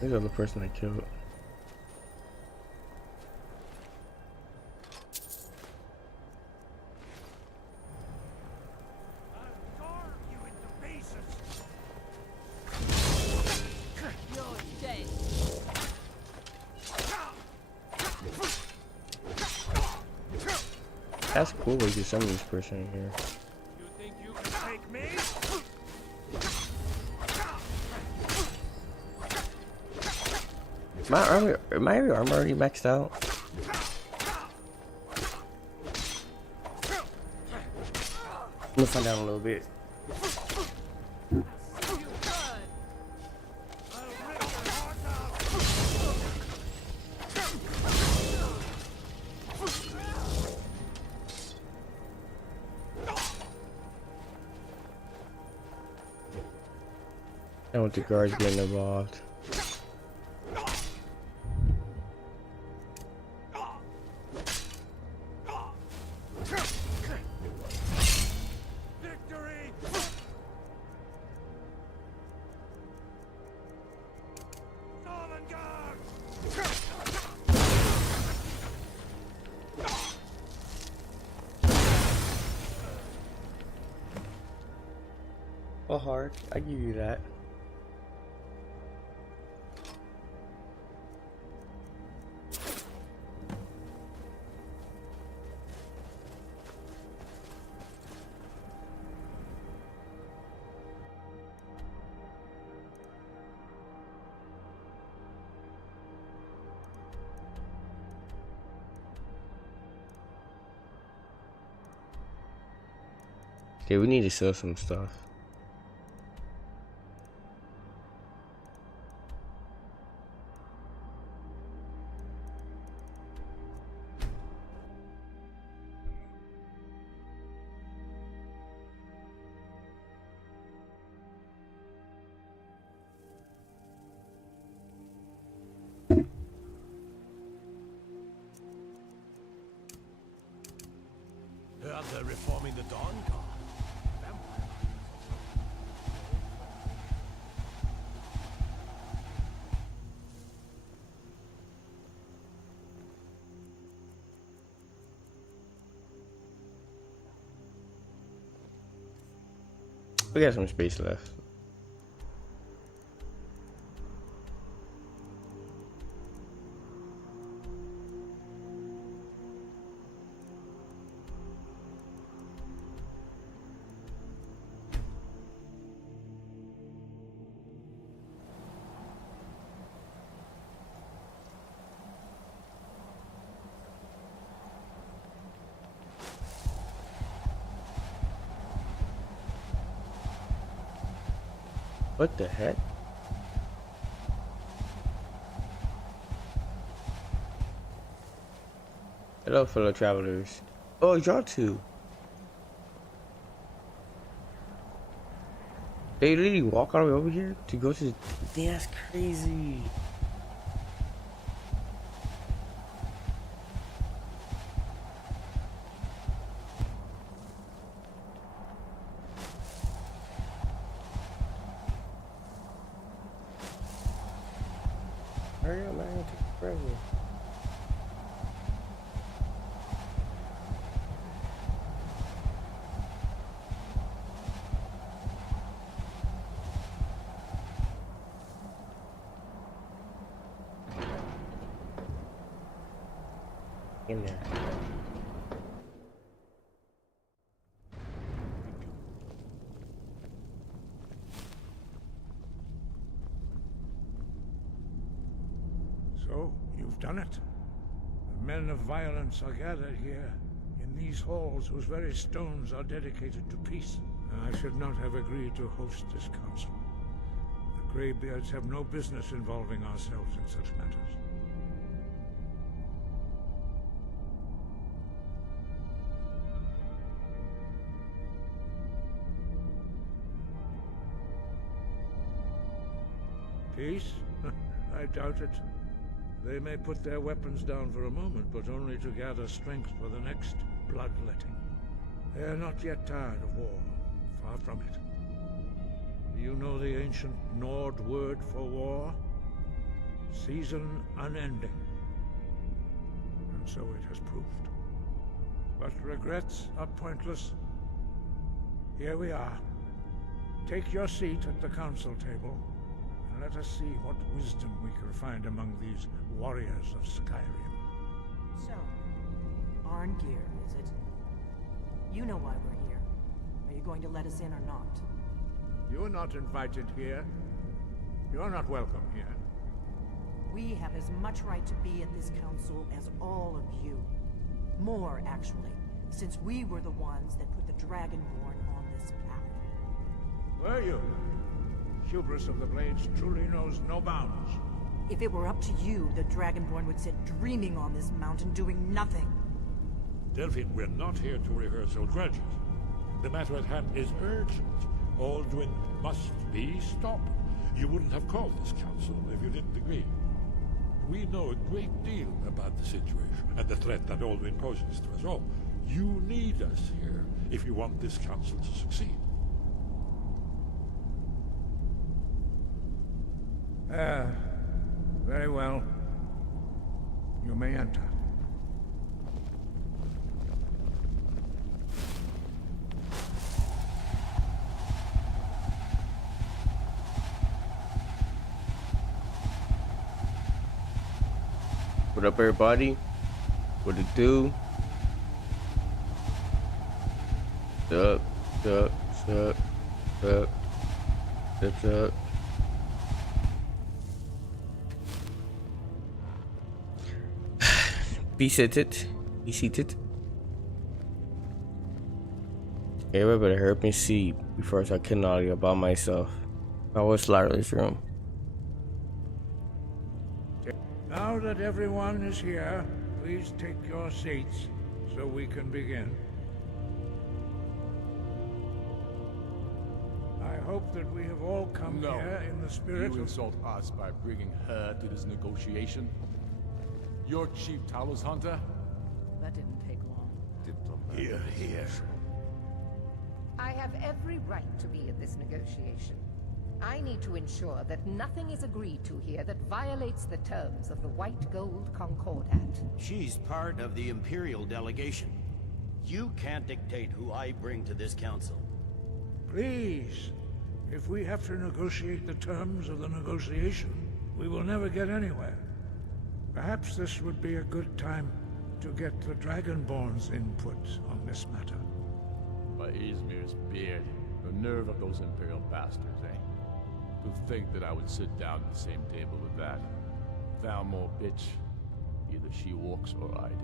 This other person I killed. That's cool. We get some of this person in here. You think you can take me? My armor already maxed out. I'm gonna find out in a little bit. I don't want the guards getting involved. Oh, hard. I give you that. Okay, we need to sell some stuff. Heard they're reforming the Dawn Guard. We got some space left. What the heck? Hello, fellow travelers. Oh, y'all too. They literally walk all the way over here to go to the... That's crazy. Hurry up, man. Take forever. In there. So, you've done it. The men of violence are gathered here, in these halls whose very stones are dedicated to peace. And I should not have agreed to host this council. The Greybeards have no business involving ourselves in such matters. Peace? I doubt it. They may put their weapons down for a moment, but only to gather strength for the next bloodletting. They are not yet tired of war. Far from it. Do you know the ancient Nord word for war? Season unending. And so it has proved. But regrets are pointless. Here we are. Take your seat at the council table, and let us see what wisdom we can find among these warriors of Skyrim. So, Arngeir, is it? You know why we're here. Are you going to let us in or not? You're not invited here. You're not welcome here. We have as much right to be at this council as all of you. More, actually, since we were the ones that put the Dragonborn on this path. Were you? Hubris of the Blades truly knows no bounds. If it were up to you, the Dragonborn would sit dreaming on this mountain doing nothing. Delphine, we're not here to rehearse old grudges. The matter at hand is urgent. Alduin must be stopped. You wouldn't have called this council if you didn't agree. We know a great deal about the situation and the threat that Alduin poses to us all. You need us here if you want this council to succeed. Very well. You may enter. What up, everybody? What it do? Sup? Be seated. Be seated. Everybody better help me see before I start killing all of you about myself. I was Slyder's room. Now that everyone is here, please take your seats so we can begin. I hope that we have all come here in the spirit You of... insult us by bringing her to this negotiation? Your chief Talos hunter? That didn't take long. Here, here. I have every right to be at this negotiation. I need to ensure that nothing is agreed to here that violates the terms of the White Gold Concordat. She's part of the Imperial delegation. You can't dictate who I bring to this council. Please, if we have to negotiate the terms of the negotiation, we will never get anywhere. Perhaps this would be a good time to get the Dragonborn's input on this matter. By Izmir's beard, the nerve of those Imperial bastards, eh? To think that I would sit down at the same table with that. Thalmor bitch. Either she walks or I do.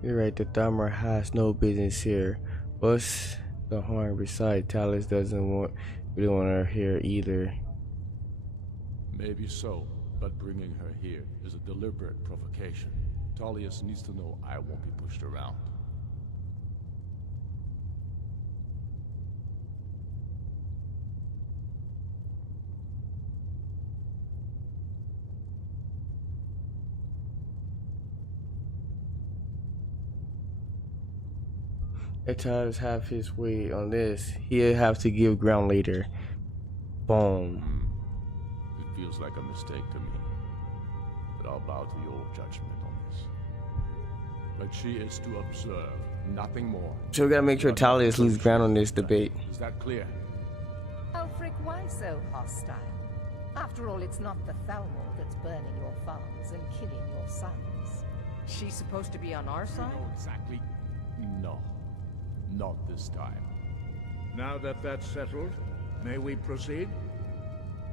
You're right, the Thalmor has no business here. What's the harm? Besides, Talos really want her here either. Maybe so, but bringing her here is a deliberate provocation. Tullius needs to know I won't be pushed around. If Talos have his way on this, he'll have to give ground later. Boom. It feels like a mistake to me. But I'll bow to your judgment on this. But she is to observe, nothing more. So we gotta make sure Talos loses ground on this debate. Is that clear? Ulfric, why so hostile? After all, it's not the Thalmor that's burning your farms and killing your sons. She's supposed to be on our side? No, exactly. No. Not this time. Now that that's settled, may we proceed?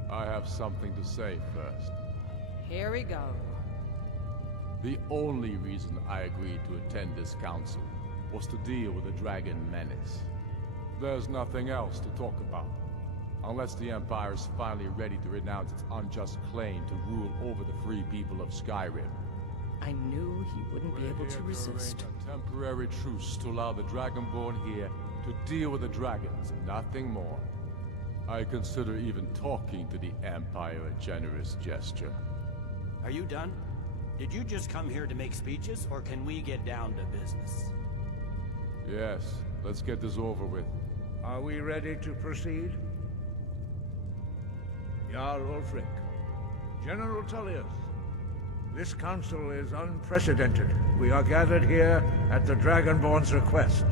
I have something to say first. Here we go. The only reason I agreed to attend this council was to deal with the dragon menace. There's nothing else to talk about. Unless the Empire is finally ready to renounce its unjust claim to rule over the free people of Skyrim. I knew he wouldn't be able to resist. A temporary truce to allow the Dragonborn here to deal with the dragons, nothing more. I consider even talking to the Empire a generous gesture. Are you done? Did you just come here to make speeches, or can we get down to business? Yes, let's get this over with. Are we ready to proceed? Jarl Ulfric, General Tullius, this council is unprecedented. We are gathered here at the Dragonborn's request.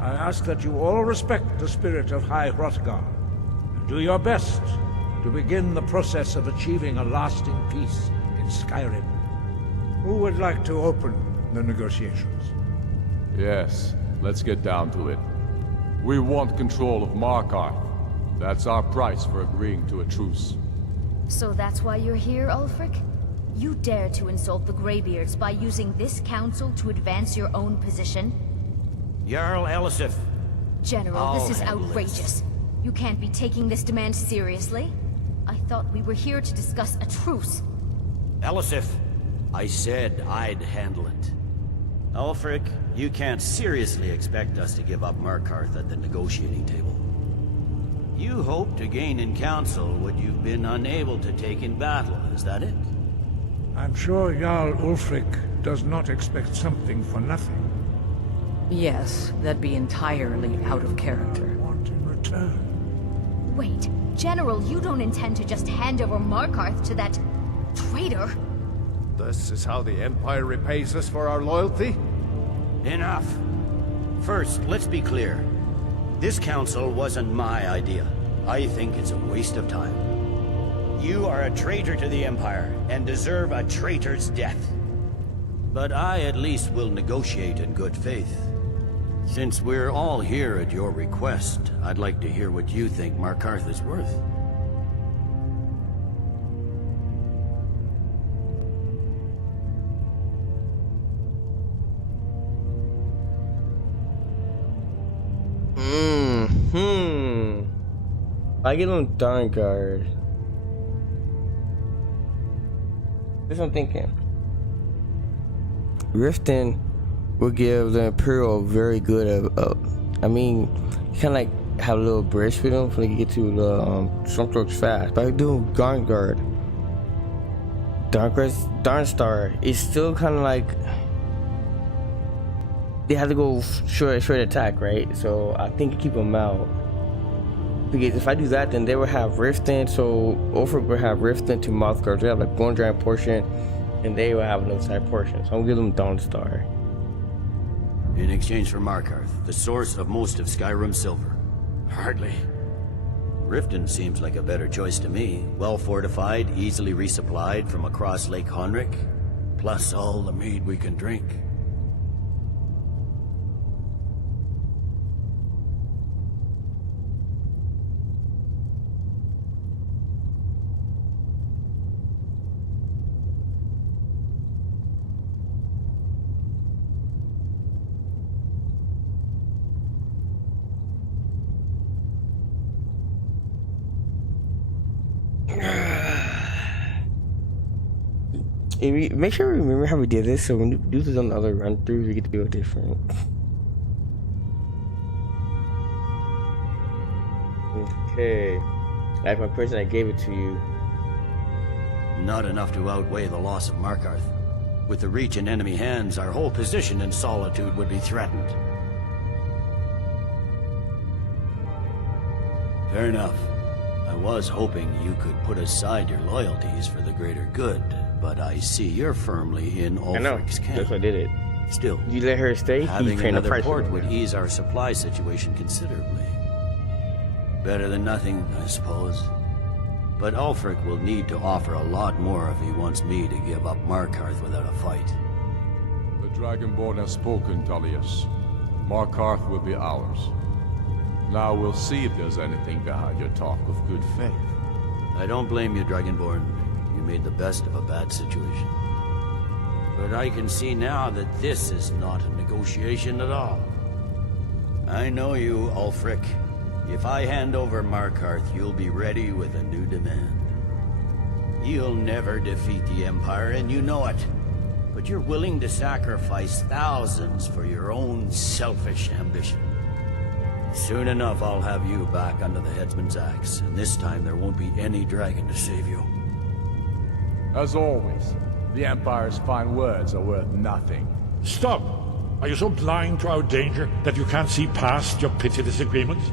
I ask that you all respect the spirit of High Hrothgar, and do your best to begin the process of achieving a lasting peace in Skyrim. Who would like to open the negotiations? Yes, let's get down to it. We want control of Markarth. That's our price for agreeing to a truce. So that's why you're here, Ulfric? You dare to insult the Greybeards by using this council to advance your own position? Jarl Elisif. General, this is I'll handle outrageous. You can't be taking this demand seriously. I thought we were here to discuss a truce. Elisif, I said I'd handle it. Ulfric, you can't seriously expect us to give up Markarth at the negotiating table. You hoped to gain in council what you've been unable to take in battle, is that it? I'm sure Jarl Ulfric does not expect something for nothing. Yes, that'd be entirely out of character. Want in return? Wait, General, you don't intend to just hand over Markarth to that traitor? This is how the Empire repays us for our loyalty? Enough. First, let's be clear. This council wasn't my idea. I think it's a waste of time. You are a traitor to the Empire, and deserve a traitor's death. But I at least will negotiate in good faith. Since we're all here at your request, I'd like to hear what you think Markarth is worth. I get on Dawnguard. This I'm thinking. Riften will give the Imperial very good I mean, you kinda like have a little bridge for them so they can get to the Stormcloaks fast. But I do Dawnguard. Dawnstar is still kinda like they have to go short attack, right? So I think keep them out. Because if I do that, then they will have Riften, so Ulfric will have Riften to Mouthguard. They have like one giant portion, and they will have another side portion. So I'm gonna give them Dawnstar. In exchange for Markarth, the source of most of Skyrim's silver. Hardly. Riften seems like a better choice to me. Well fortified, easily resupplied from across Lake Honric, plus all the mead we can drink. Make sure we remember how we did this, so when we do this on the other run throughs, we get to do it different. Okay. Like my person, I gave it to you. Not enough to outweigh the loss of Markarth. With the Reach in enemy hands, our whole position in Solitude would be threatened. Fair enough. I was hoping you could put aside your loyalties for the greater good, but I see you're firmly in Ulfric's camp. That's why I did it. Still, you let her stay. Having another port would ease our supply situation considerably. Better than nothing, I suppose. But Ulfric will need to offer a lot more if he wants me to give up Markarth without a fight. The Dragonborn has spoken, Tullius. Markarth will be ours. Now we'll see if there's anything behind your talk of good faith. I don't blame you, Dragonborn. You made the best of a bad situation. But I can see now that this is not a negotiation at all. I know you, Ulfric. If I hand over Markarth, you'll be ready with a new demand. You'll never defeat the Empire, and you know it. But you're willing to sacrifice thousands for your own selfish ambition. Soon enough, I'll have you back under the headsman's axe, and this time there won't be any dragon to save you. As always, the Empire's fine words are worth nothing. Stop! Are you so blind to our danger that you can't see past your petty disagreements?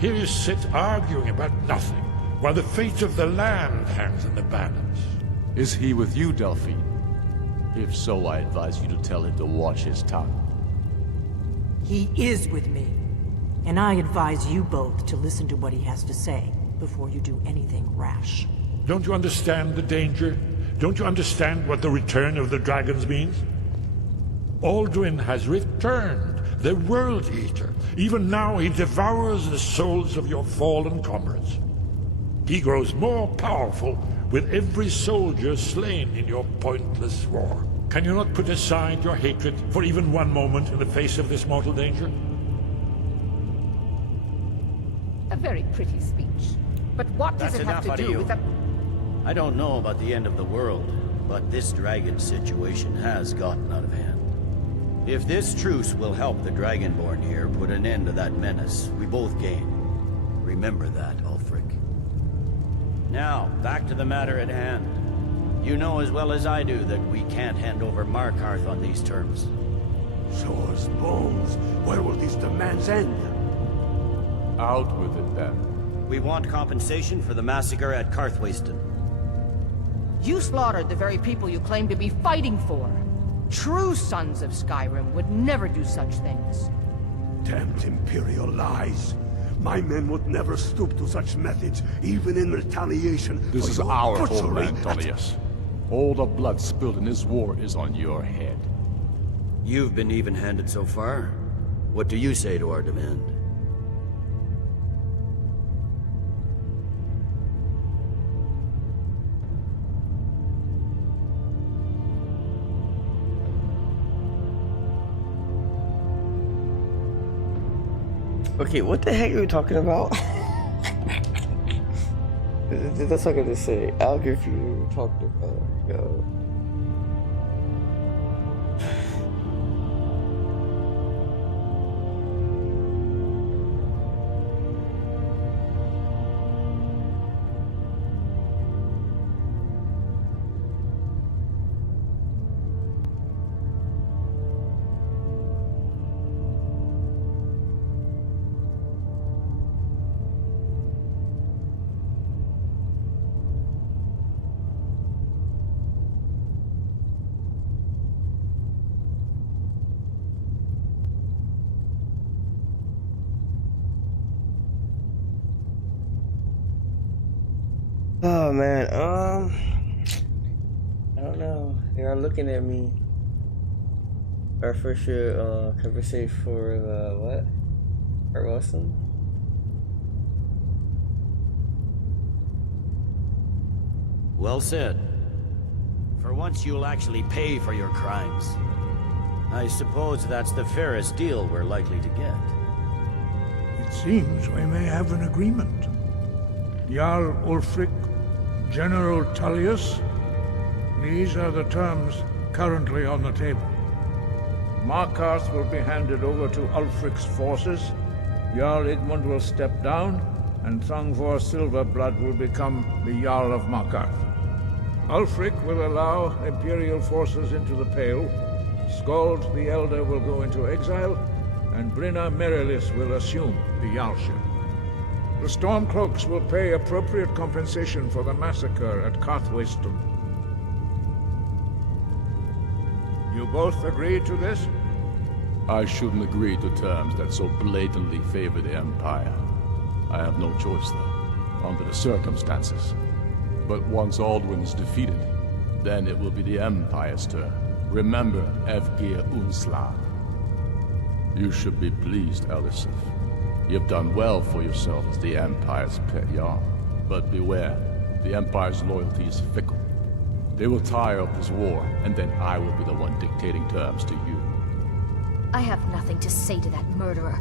Here you sit arguing about nothing, while the fate of the land hangs in the balance. Is he with you, Delphine? If so, I advise you to tell him to watch his tongue. He is with me. And I advise you both to listen to what he has to say before you do anything rash. Don't you understand the danger? Don't you understand what the return of the dragons means? Alduin has returned, the World Eater. Even now he devours the souls of your fallen comrades. He grows more powerful with every soldier slain in your pointless war. Can you not put aside your hatred for even one moment in the face of this mortal danger? A very pretty speech. But what does it have to do with the... I don't know about the end of the world, but this dragon situation has gotten out of hand. If this truce will help the Dragonborn here put an end to that menace, we both gain. Remember that, Ulfric. Now, back to the matter at hand. You know as well as I do that we can't hand over Markarth on these terms. Swords, bones, where will these demands end? Out with it, then. We want compensation for the massacre at Karthwasten. You slaughtered the very people you claim to be fighting for. True sons of Skyrim would never do such things. Damned Imperial lies. My men would never stoop to such methods, even in retaliation. This is our homeland, Tullius. All the blood spilled in this war is on your head. You've been even-handed so far. What do you say to our demand? Okay, what the heck are we talking about? That's what I'm gonna say. I'll give you what we're talking about. Yo. Oh man, I don't know. They are looking at me. Our first year conversation for the what? Art Wilson? Well said. For once you'll actually pay for your crimes. I suppose that's the fairest deal we're likely to get. It seems we may have an agreement. Jarl Ulfric, General Tullius, these are the terms currently on the table. Markarth will be handed over to Ulfric's forces, Jarl Igmund will step down, and Thangvor Silverblood will become the Jarl of Markarth. Ulfric will allow Imperial forces into the Pale, Skald the Elder will go into exile, and Brinna Merilis will assume the Jarlship. The Stormcloaks will pay appropriate compensation for the massacre at Karthwasten. You both agree to this? I shouldn't agree to terms that so blatantly favor the Empire. I have no choice, though, under the circumstances. But once Alduin is defeated, then it will be the Empire's turn. Remember Evgir Unsla. You should be pleased, Elisif. You've done well for yourself as the Empire's pet Jarl. But beware, the Empire's loyalty is fickle. They will tire of this war, and then I will be the one dictating terms to you. I have nothing to say to that murderer.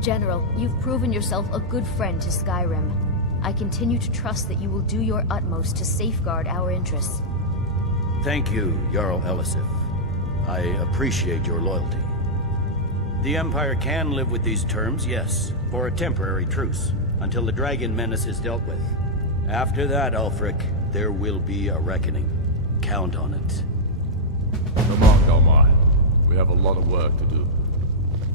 General, you've proven yourself a good friend to Skyrim. I continue to trust that you will do your utmost to safeguard our interests. Thank you, Jarl Elisif. I appreciate your loyalty. The Empire can live with these terms, yes, for a temporary truce, until the dragon menace is dealt with. After that, Ulfric, there will be a reckoning. Count on it. Come on, Galmar. We have a lot of work to do.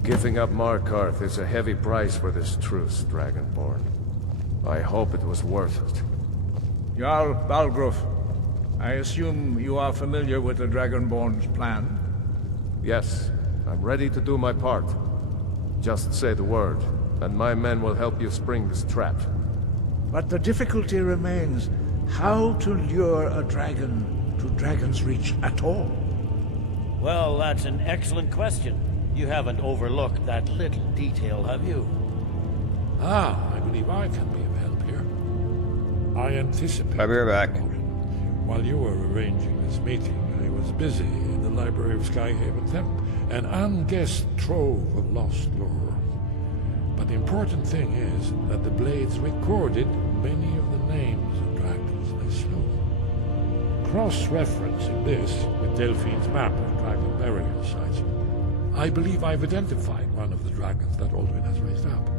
Giving up Markarth is a heavy price for this truce, Dragonborn. I hope it was worth it. Jarl Balgruf, I assume you are familiar with the Dragonborn's plan? Yes, I'm ready to do my part. Just say the word, and my men will help you spring this trap. But the difficulty remains how to lure a dragon to Dragon's Reach at all. Well, that's an excellent question. You haven't overlooked that little detail, have you? I believe I can be of help here. I anticipate... I'll be right back. While you were arranging this meeting, I was busy in the library of Skyhaven Temple, an unguessed trove of lost lore. But the important thing is that the Blades recorded many of the names of dragons they slew. Cross-referencing this with Delphine's map of dragon burial sites, I believe I've identified one of the dragons that Alduin has raised up.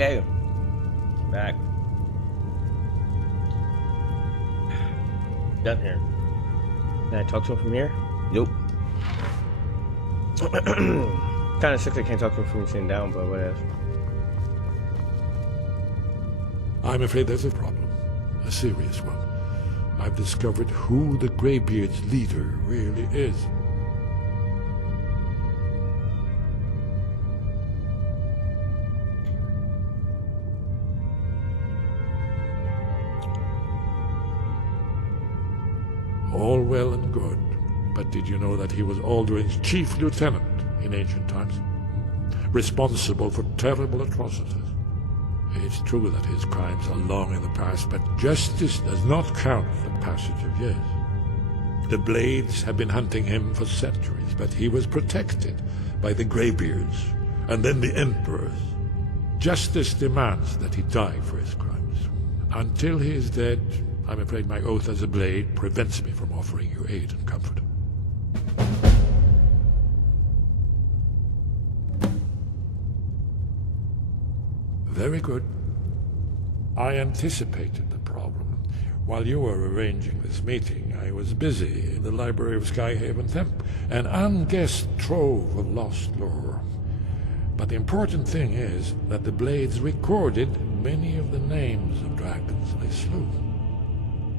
Okay. Back. Done here. Can I talk to him from here? Nope. Kind of sick I can't talk to him from sitting down, but whatever. I'm afraid there's a problem. A serious one. I've discovered who the Greybeard's leader really is. All well and good, but did you know that he was Alduin's chief lieutenant in ancient times? Responsible for terrible atrocities. It's true that his crimes are long in the past, but justice does not count the passage of years. The Blades have been hunting him for centuries, but he was protected by the Greybeards, and then the Emperors. Justice demands that he die for his crimes. Until he is dead, I'm afraid my oath as a blade prevents me from offering you aid and comfort. Very good. I anticipated the problem. While you were arranging this meeting, I was busy in the library of Skyhaven Temp, an unguessed trove of lost lore. But the important thing is that the Blades recorded many of the names of dragons they slew.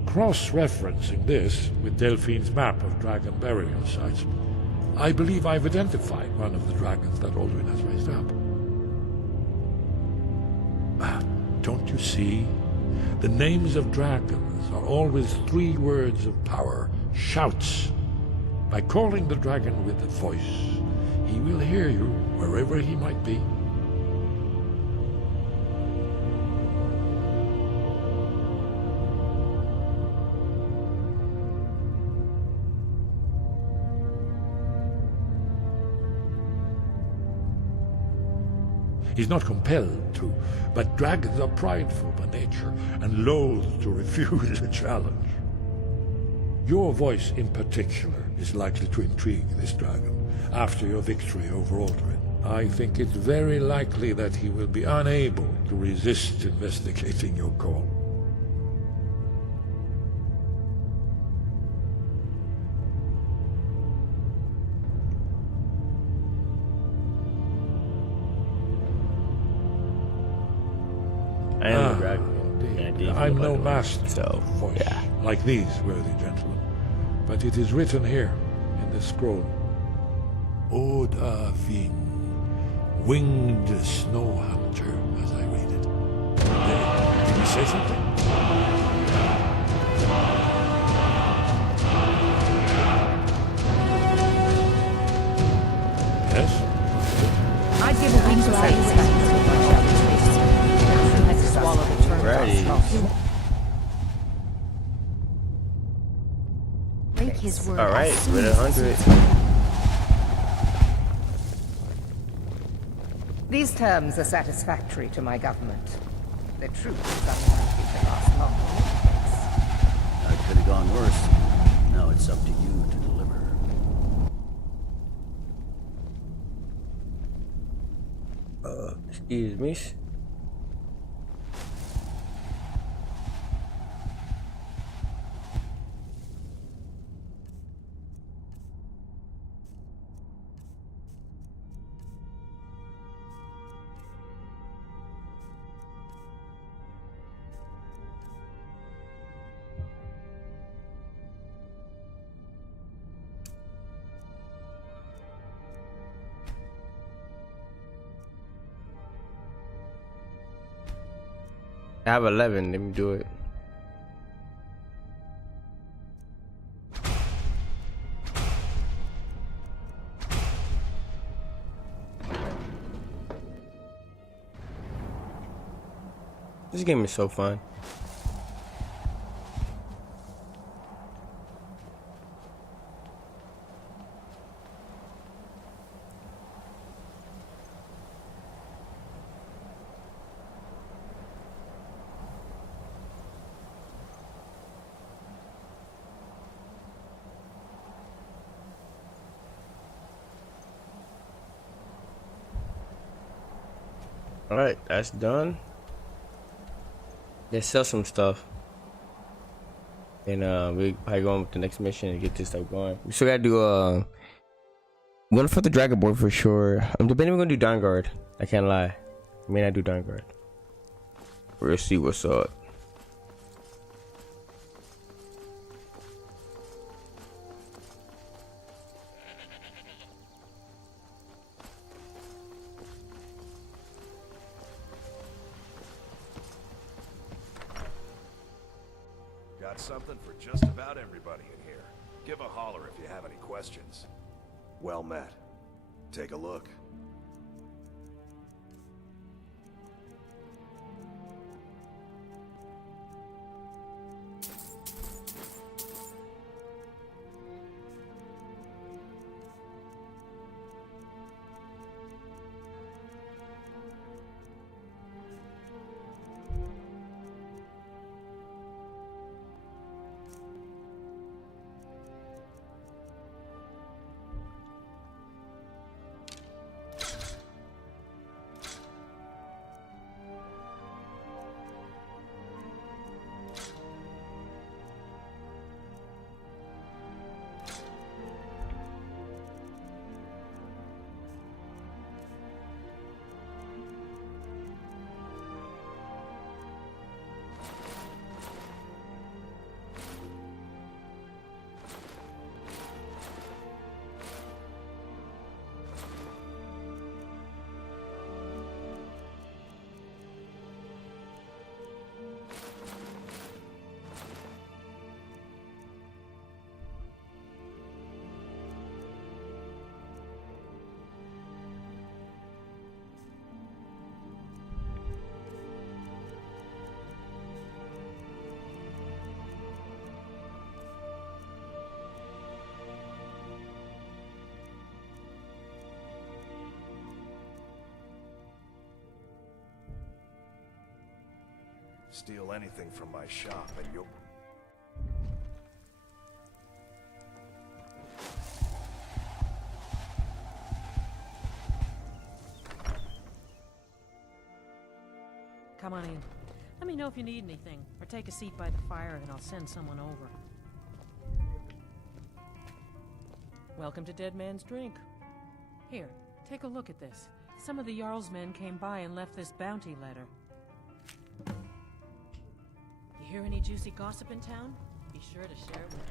Cross-referencing this with Delphine's map of dragon burial sites, I believe I've identified one of the dragons that Alduin has raised up. Don't you see? The names of dragons are always 3 words of power, shouts. By calling the dragon with a voice, he will hear you wherever he might be. He's not compelled to, but dragons are prideful by nature and loath to refuse a challenge. Your voice in particular is likely to intrigue this dragon after your victory over Alduin. I think it's very likely that he will be unable to resist investigating your call. I am a dragon. I'm no master of voice, like these worthy gentlemen, but it is written here in this scroll. Oda Vin, winged snow hunter, as I read it. Did he say something? Yes? I'd give a week's satisfaction to my challenge. You had to swallow the turn. Break his word. Alright, as soon with as 100. These terms are satisfactory to my government. The truth is unlikely to last long in any case. That could have gone worse. Now it's up to you to deliver. Excuse me. I have 11. Let me do it. This game is so fun. Alright, that's done. Let's sell some stuff. And we probably go on with the next mission and get this stuff going. We still gotta do one for the Dragonborn for sure. I'm debating we're gonna do Dawnguard. I can't lie. I may not do Dawnguard. We'll see what's up. Got something for just about everybody in here. Give a holler if you have any questions. Well met. Take a look. Steal anything from my shop and you'll... Come on in. Let me know if you need anything, or take a seat by the fire and I'll send someone over. Welcome to Dead Man's Drink. Here, take a look at this. Some of the Jarl's men came by and left this bounty letter. You hear any juicy gossip in town? Be sure to share it with me.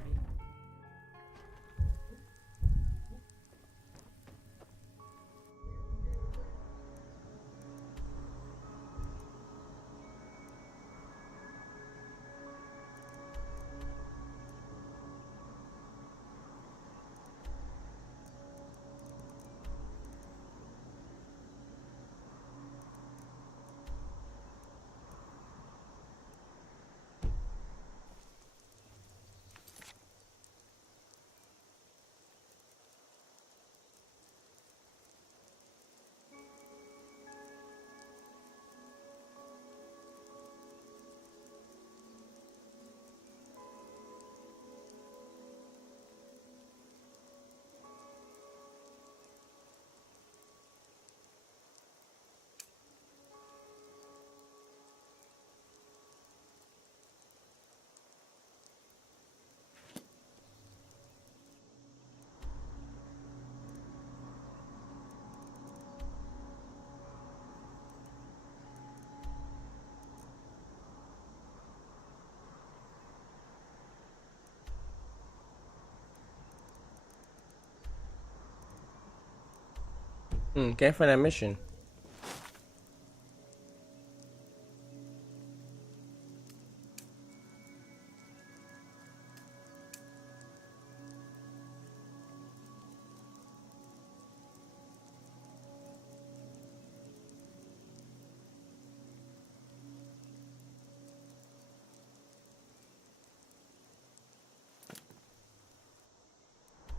Can't find that mission.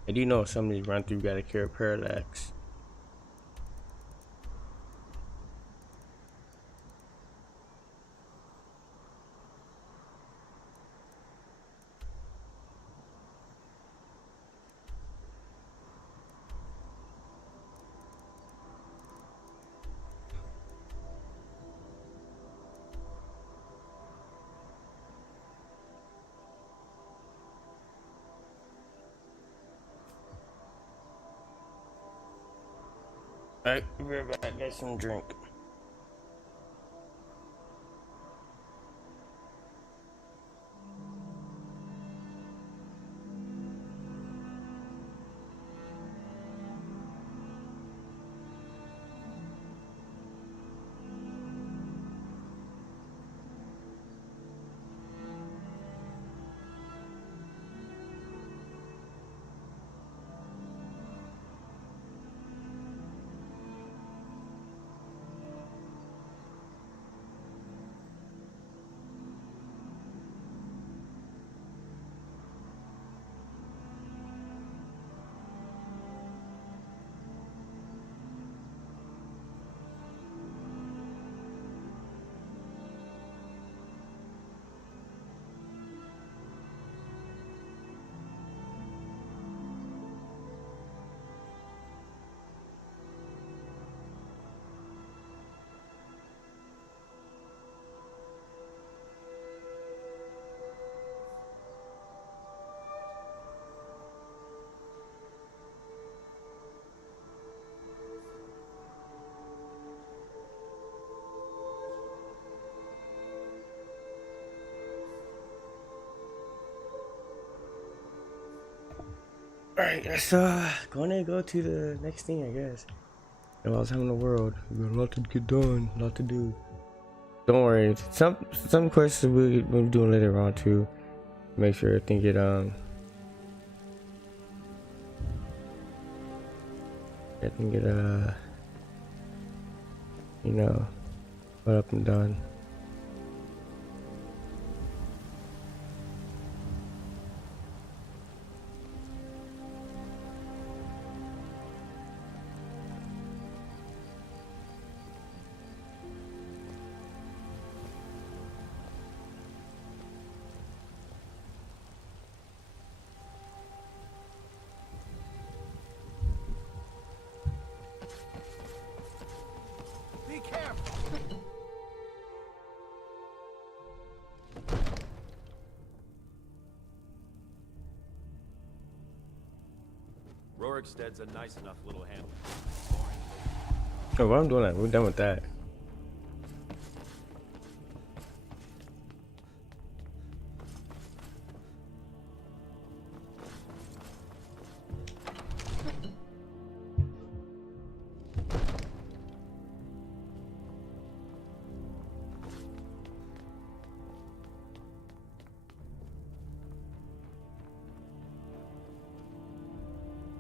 I do know some of these run through gotta cure parallax. Alright, we're back. Get some drink. Alright, let's gonna go to the next thing, I guess. While I was having the world, we got a lot to get done, a lot to do. Don't worry, some questions we'll be doing later on too. Make sure everything get you know, put up and done. Orgstead's a nice enough little handle. Oh, well, I'm doing that. We're done with that.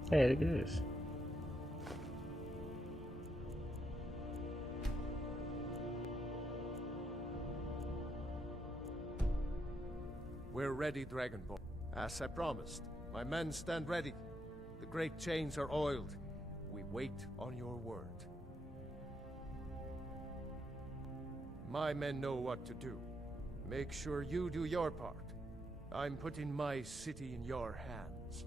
Hey, look at this. We're ready, Dragonborn. As I promised, my men stand ready. The great chains are oiled. We wait on your word. My men know what to do. Make sure you do your part. I'm putting my city in your hands.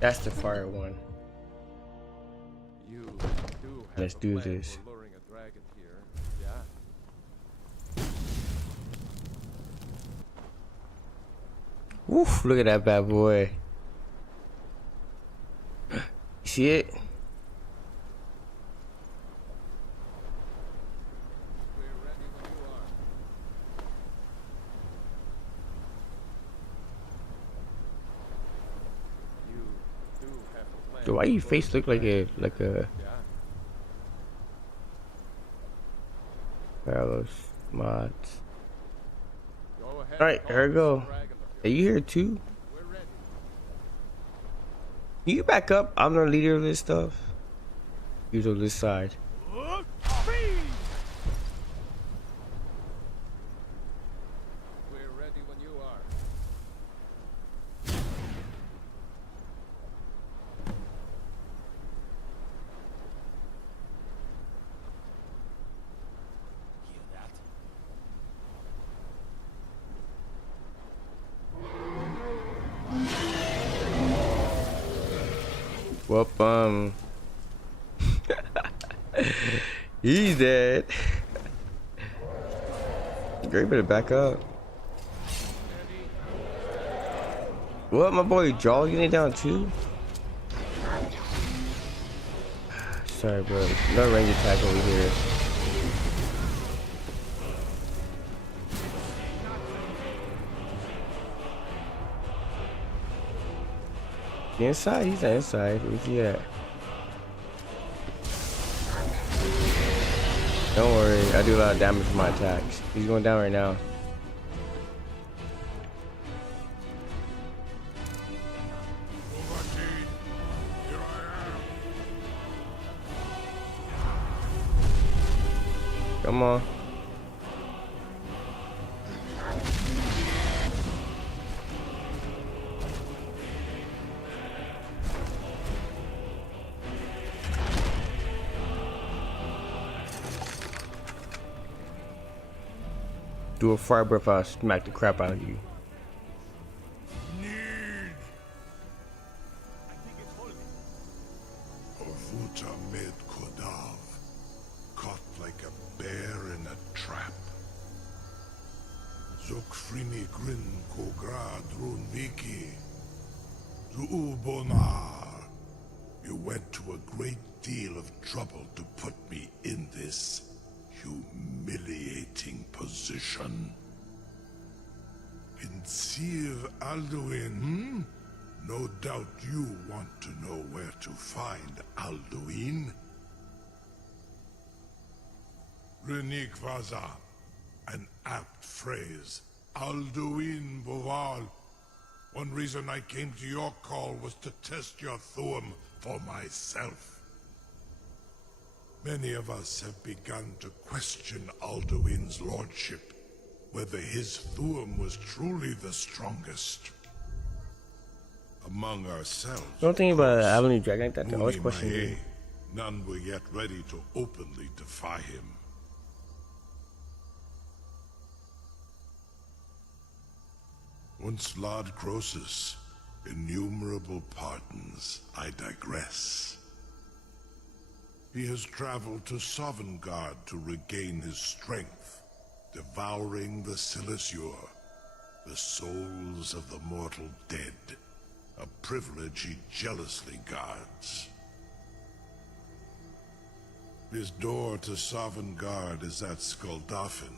That's the fire one. You do have Let's a do plan this. for luring a dragon here, yeah? Woof, look at that bad boy. You see it? Dude, why your face look like a Carlos mods? Alright, here we go. Are you here too? Can you back up? I'm the leader of this stuff. You're on this side. We're ready when you are. Hear that? Well, he's dead. Great, better back up. What, my boy Jaw getting down too? Sorry, bro. No range attack over here. The inside? He's not inside. Where's he at? Don't worry, I do a lot of damage with my attacks. He's going down right now. Come on. Do a fire breath, I'll smack the crap out of you. Orvuta med Kodav, caught like a bear in a trap. Zokfrini grin kogra drun viki. Zuubonar, you went to a great deal of trouble to put me in this humiliating position. In Sir Alduin, No doubt you want to know where to find Alduin. Renik Vaza, an apt phrase. Alduin Boval. One reason I came to your call was to test your Thuum for myself. Many of us have begun to question Alduin's lordship, whether his Thuum was truly the strongest. Among ourselves, Don't think about Avenue Dragon like that. I always Muni question Mae, you. none were yet ready to openly defy him. Once Lord Croesus, innumerable pardons, I digress. He has traveled to Sovngarde to regain his strength, devouring the Silesure, the souls of the mortal dead, a privilege he jealously guards. His door to Sovngarde is at Skuldafn,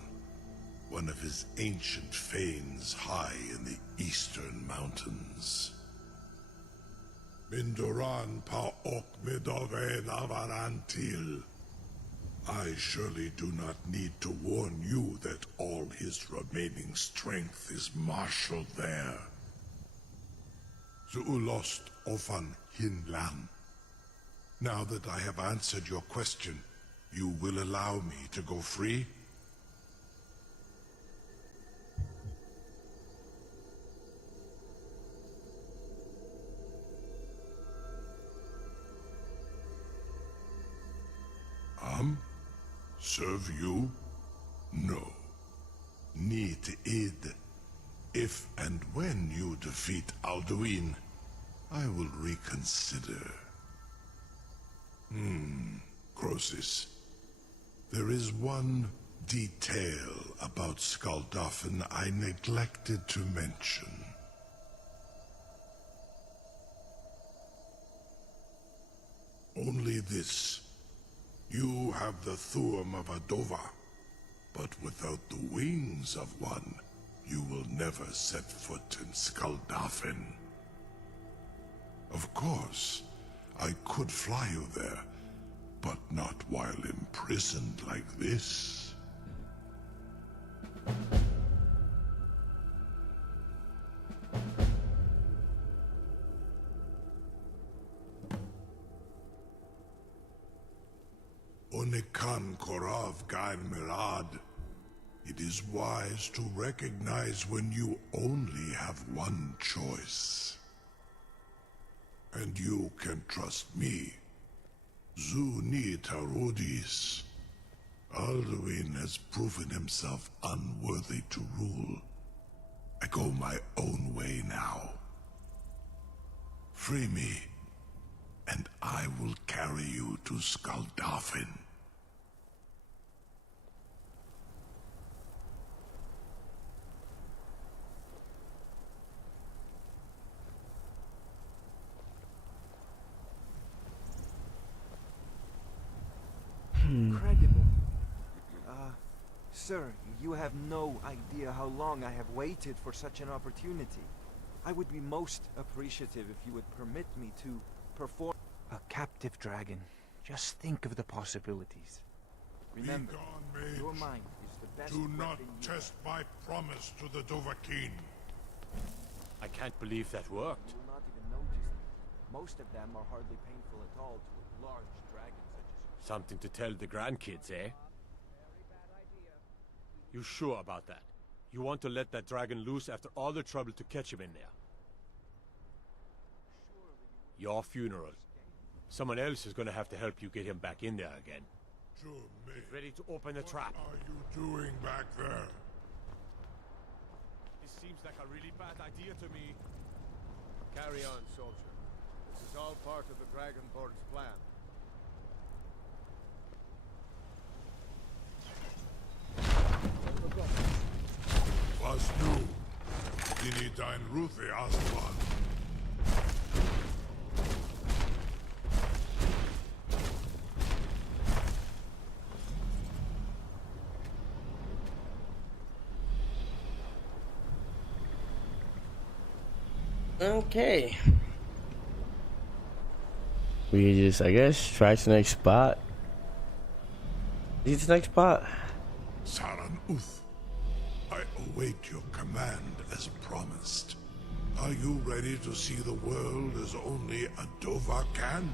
one of his ancient fanes high in the eastern mountains. Mindoran pa ok midoven avarantil. I surely do not need to warn you that all his remaining strength is marshaled there. Zuulost ofan hinlan. Now that I have answered your question, you will allow me to go free? Serve you? No. Need id. If and when you defeat Alduin, I will reconsider. Croesus. There is one detail about Skuldafn I neglected to mention. Only this. You have the Thuum of a Dova, but without the wings of one, you will never set foot in Skuldafn. Of course, I could fly you there, but not while imprisoned like this. Onikan Korav Gain Mirad. It is wise to recognize when you only have one choice. And you can trust me. Zuni Tarudis. Alduin has proven himself unworthy to rule. I go my own way now. Free me, and I will carry you to Skuldafn. Incredible. Sir, you have no idea how long I have waited for such an opportunity. I would be most appreciative if you would permit me to perform a captive dragon. Just think of the possibilities. Remember, Mage. your mind is the best Do not weapon you test my promise to the Dovahkiin. I can't believe that worked. You will not even notice them. Most of them are hardly painful at all to a large dragon such as Something to tell the grandkids, eh? You sure about that? You want to let that dragon loose after all the trouble to catch him in there? Your funeral. Someone else is gonna have to help you get him back in there again. Get ready to open the trap. What are you doing back there? This seems like a really bad idea to me. Carry on, soldier. This is all part of the Dragonborn's plan. Was nu. Dini dein Ruthi Aslan. Okay. We just, I guess, try to the next spot. Is it the next spot? Saran Uth, I await your command as promised. Are you ready to see the world as only a Dova can?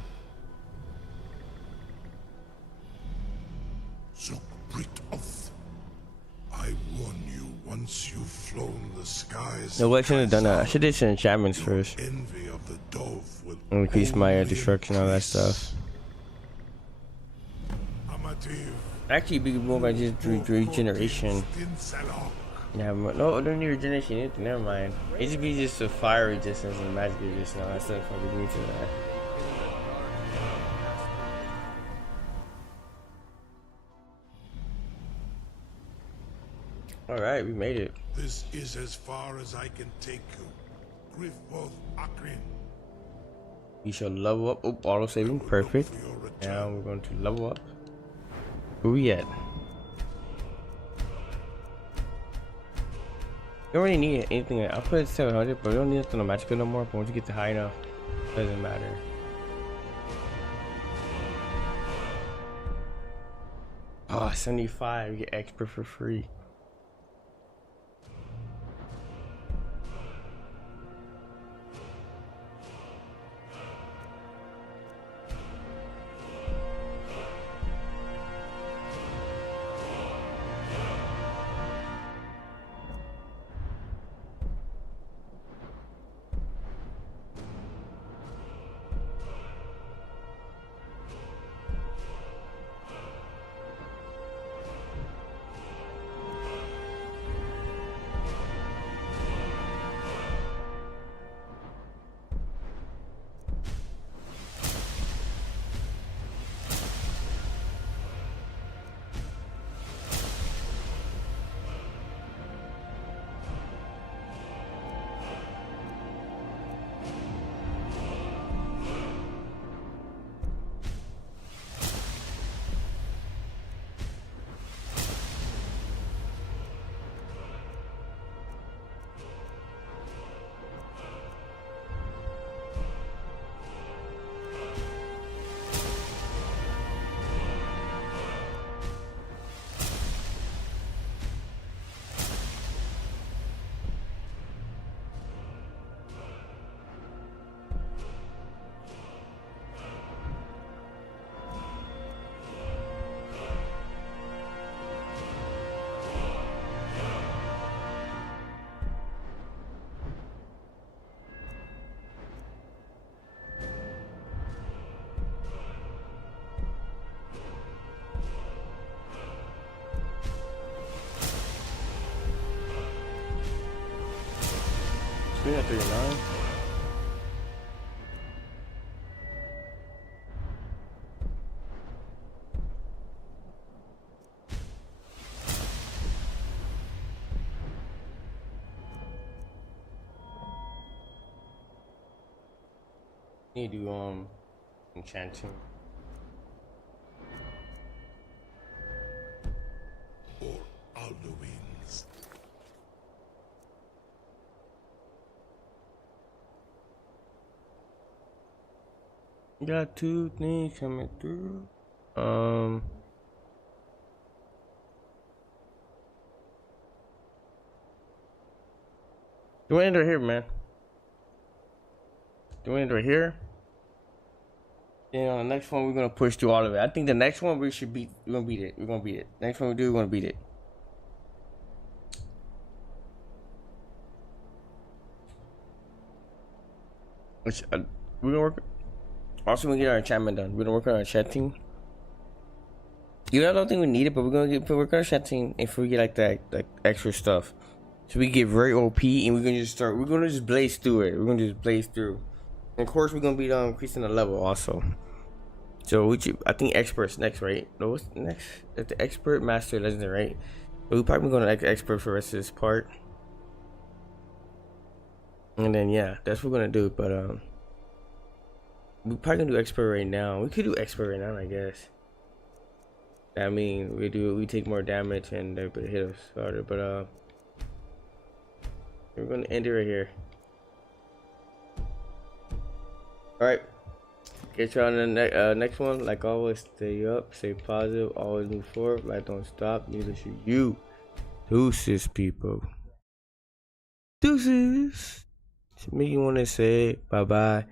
Zukbritoth. I warn you, once you've flown the skies. No, I shouldn't have done that. I should have done enchantments first. Envy of the dove will Increase my destruction, all that stuff. Actually, we can move by just regeneration. Yeah, no, don't need regeneration. Never mind. It should be just a fire resistance and magic resistance. No, that's not what we need to that. Alright, we made it. This is as far as I can take you. Griffboth Akrin. We shall level up. Oh, auto saving, perfect. Now we're going to level up. Where we at? We don't really need anything. I'll put it at 700, but we don't need nothing on magical no more. But once you get to high enough, it doesn't matter. Oh, 75, you get expert for free. We got 39. Need to do enchanting. Or Alduin's. Got two things coming through. Do we end right here, man? Do we end right here? And on the next one, we're gonna push through all of it. I think the next one we should beat. We're gonna beat it. We're gonna beat it. Next one we do, we're gonna beat it. Which we're gonna work. Also, we get our enchantment done. We're gonna work on our enchanting. You know, I don't think we need it, but we're gonna work on our enchanting if we get like that, like extra stuff. So we get very OP, and we're gonna just start. We're gonna just blaze through it. We're gonna just blaze through. And of course, we're gonna be increasing the level also. So I think experts next, right? No, what's next? At the expert, master, legendary, right? But we're probably gonna expert for the rest of this part. And then yeah, that's what we're gonna do. But we're probably gonna do expert right now. We could do expert right now, I guess. I mean, we take more damage and everybody hit us harder. But we're gonna end it right here. All right. Get you on the next one. Like always, stay up, stay positive, always move forward. Life don't stop, neither should you. Deuces, people. Deuces. To me, you want to say bye bye.